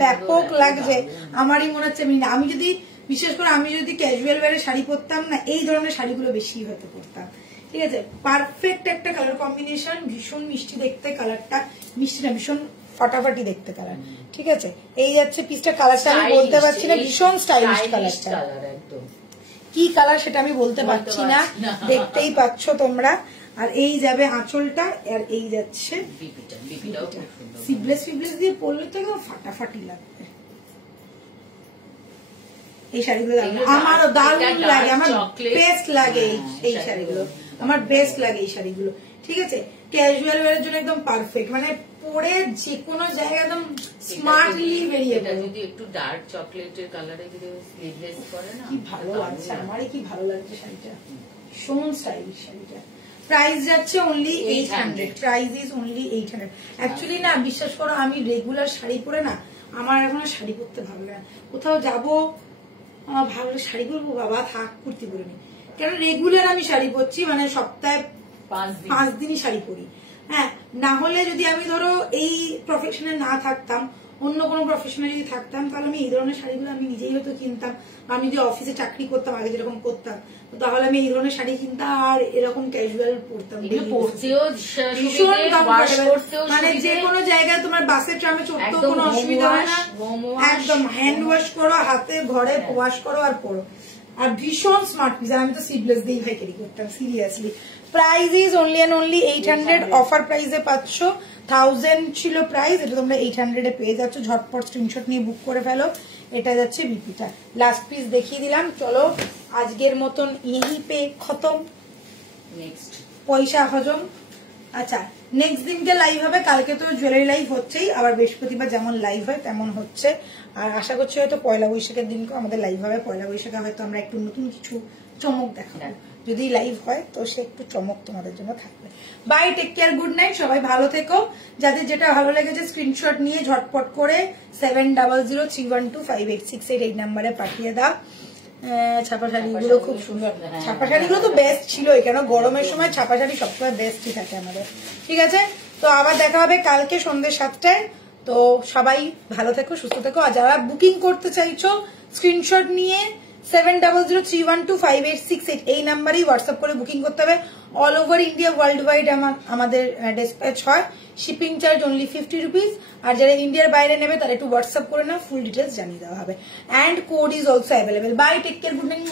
ব্যাপক লাগছে, আমারই মনে হচ্ছে আমি যদি বিশেষ করে আমি যদি ক্যাজুয়াল ওয়্যারে শাড়ি পরতাম না, এই ধরনের শাড়িগুলো বেশি হয়তো পরতাম, ঠিক আছে। পারফেক্ট একটা কালার কম্বিনেশন, ভীষণ মিষ্টি দেখতে কালারটা, মিষ্টি না ভীষণ ফাটাফাটি দেখতে কালার, ঠিক আছে। এই যাচ্ছে পিসটা, কালারটা আমি বলতে পারছি না, ভীষণ স্টাইলিশ কালারটা, কি কালার সেটা আমি বলতে পারছি না, দেখতেই পাচ্ছ তোমরা। আর এই যাবে আঁচলটা, আর এই যাচ্ছে সিবলেস ফিবলেস দিয়ে পরলে তো একদম ফাটাফাটি লাগবে। এই শাড়িগুলো আমারও দারুণ লাগে, আমার বেস্ট লাগে এই শাড়িগুলো, আমার বেস্ট লাগে এই শাড়িগুলো, ঠিক আছে। ক্যাজুয়াল ওয়্যারের জন্য একদম পারফেক্ট, মানে পরে যে কোনো জায়গায় একদম স্মার্টলি বেরিয়ে পড়ে। যদি একটু ডার্ক চকলেটের কালারে যদি স্লিভলেস করে না, কি ভালো লাগছে, আমারই কি ভালো লাগছে শাড়িটা, ভীষণ স্টাইলিশ শাড়িটা। প্রাইস যাচ্ছে only 800, price is only 800। Actually না বিশ্বাস করো, আমি রেগুলার শাড়ি পরে না, আমার এখন শাড়ি পরতে ভালো লাগে না। কোথাও যাবো ভালো শাড়ি পরবো, বাবা থাক কুর্তি পরে নি, কেন রেগুলার আমি শাড়ি পরছি, মানে সপ্তাহে 5 দিনই শাড়ি পরি। হ্যাঁ, না হলে যদি আমি ধরো এই প্রফেশনে না থাকতাম, অন্য কোনো প্রফেশনে যদি থাকতাম, তাহলে আমি এই ধরনের শাড়িগুলো আমি নিজেই হয়তো কিনতাম। আমি যদি অফিসে চাকরি করতাম, আগে যেরকম করতাম, তাহলে আমি এই ধরনের শাড়ি কিনতাম আর এরকম ক্যাজুয়াল পরতাম, মানে যে কোনো জায়গায় তোমার বাসে ট্রামে চড়তেও কোনো অসুবিধা হয় না, একদম হ্যান্ড ওয়াশ করো, হাতে ঘরে ওয়াশ করো আর পরো। আর ভীষণ স্মার্ট পিস, আমি তো সিডলেস দিয়ে ভাই ক্যারি করতাম seriously. Price is only and only 800, offer প্রাইসে পাচ্ছ। 1000 ছিল প্রাইস, এটা তোমরা 800 এ পেয়ে যাচ্ছ। ঝটপট স্ক্রিনশট নিয়ে বুক করে ফেলো। এটা যাচ্ছে বিপিটা, লাস্ট পিস দেখিয়ে দিলাম। চলো আজকের মতন यहीं पे খতম, নেক্সট পয়সা হজম। আচ্ছা, নেক্সট দিনকে লাইভ হবে, কালকে তো জুয়েলারি লাইভ হচ্ছেই, আবার বৃহস্পতিবার যেমন লাইভ হয় তেমন হচ্ছে। আর আশা করছি হয়তো পয়লা বৈশাখের দিনকে আমাদের লাইভ হবে। পয়লা বৈশাখে হয়তো আমরা একটু নতুন কিছু চমক দেখাবো, যদি লাইভ হয় তো সে একটু চমক তোমাদের জন্য থাকবে। Bye, take care, good night, সবাই ভালো থেকো। যাদের যেটা ভালো লেগেছে স্ক্রিনশট নিয়ে ঝটপট করে 7003125868 এই নাম্বারে পাঠিয়ে দাও। ছাপা শাড়িগুলো খুব সুন্দর, ছাপা শাড়িগুলো তো বেস্ট ছিল, কেন গরমের সময় ছাপা শাড়ি সবসময় বেস্টই থাকে আমাদের। ঠিক আছে, তো আবার দেখা হবে কালকে সন্ধ্যে 7টায়। তো সবাই ভালো থেকো, সুস্থ থেকো। আর যারা বুকিং করতে চাইছো স্ক্রিনশট নিয়ে 7003125868 এই নাম্বারেই হোয়াটসঅ্যাপ করে বুকিং করতে হবে। All over India world wide আমাদের ডিসপ্যাচ হয়। Shipping charge only 50 rupees. আর যারা ইন্ডিয়ার বাইরে নেবে তারা একটু হোয়াটসঅ্যাপ করে না, ফুল ডিটেলস জানিয়ে দেওয়া হবে। And code is also available. Bye, take care, good night.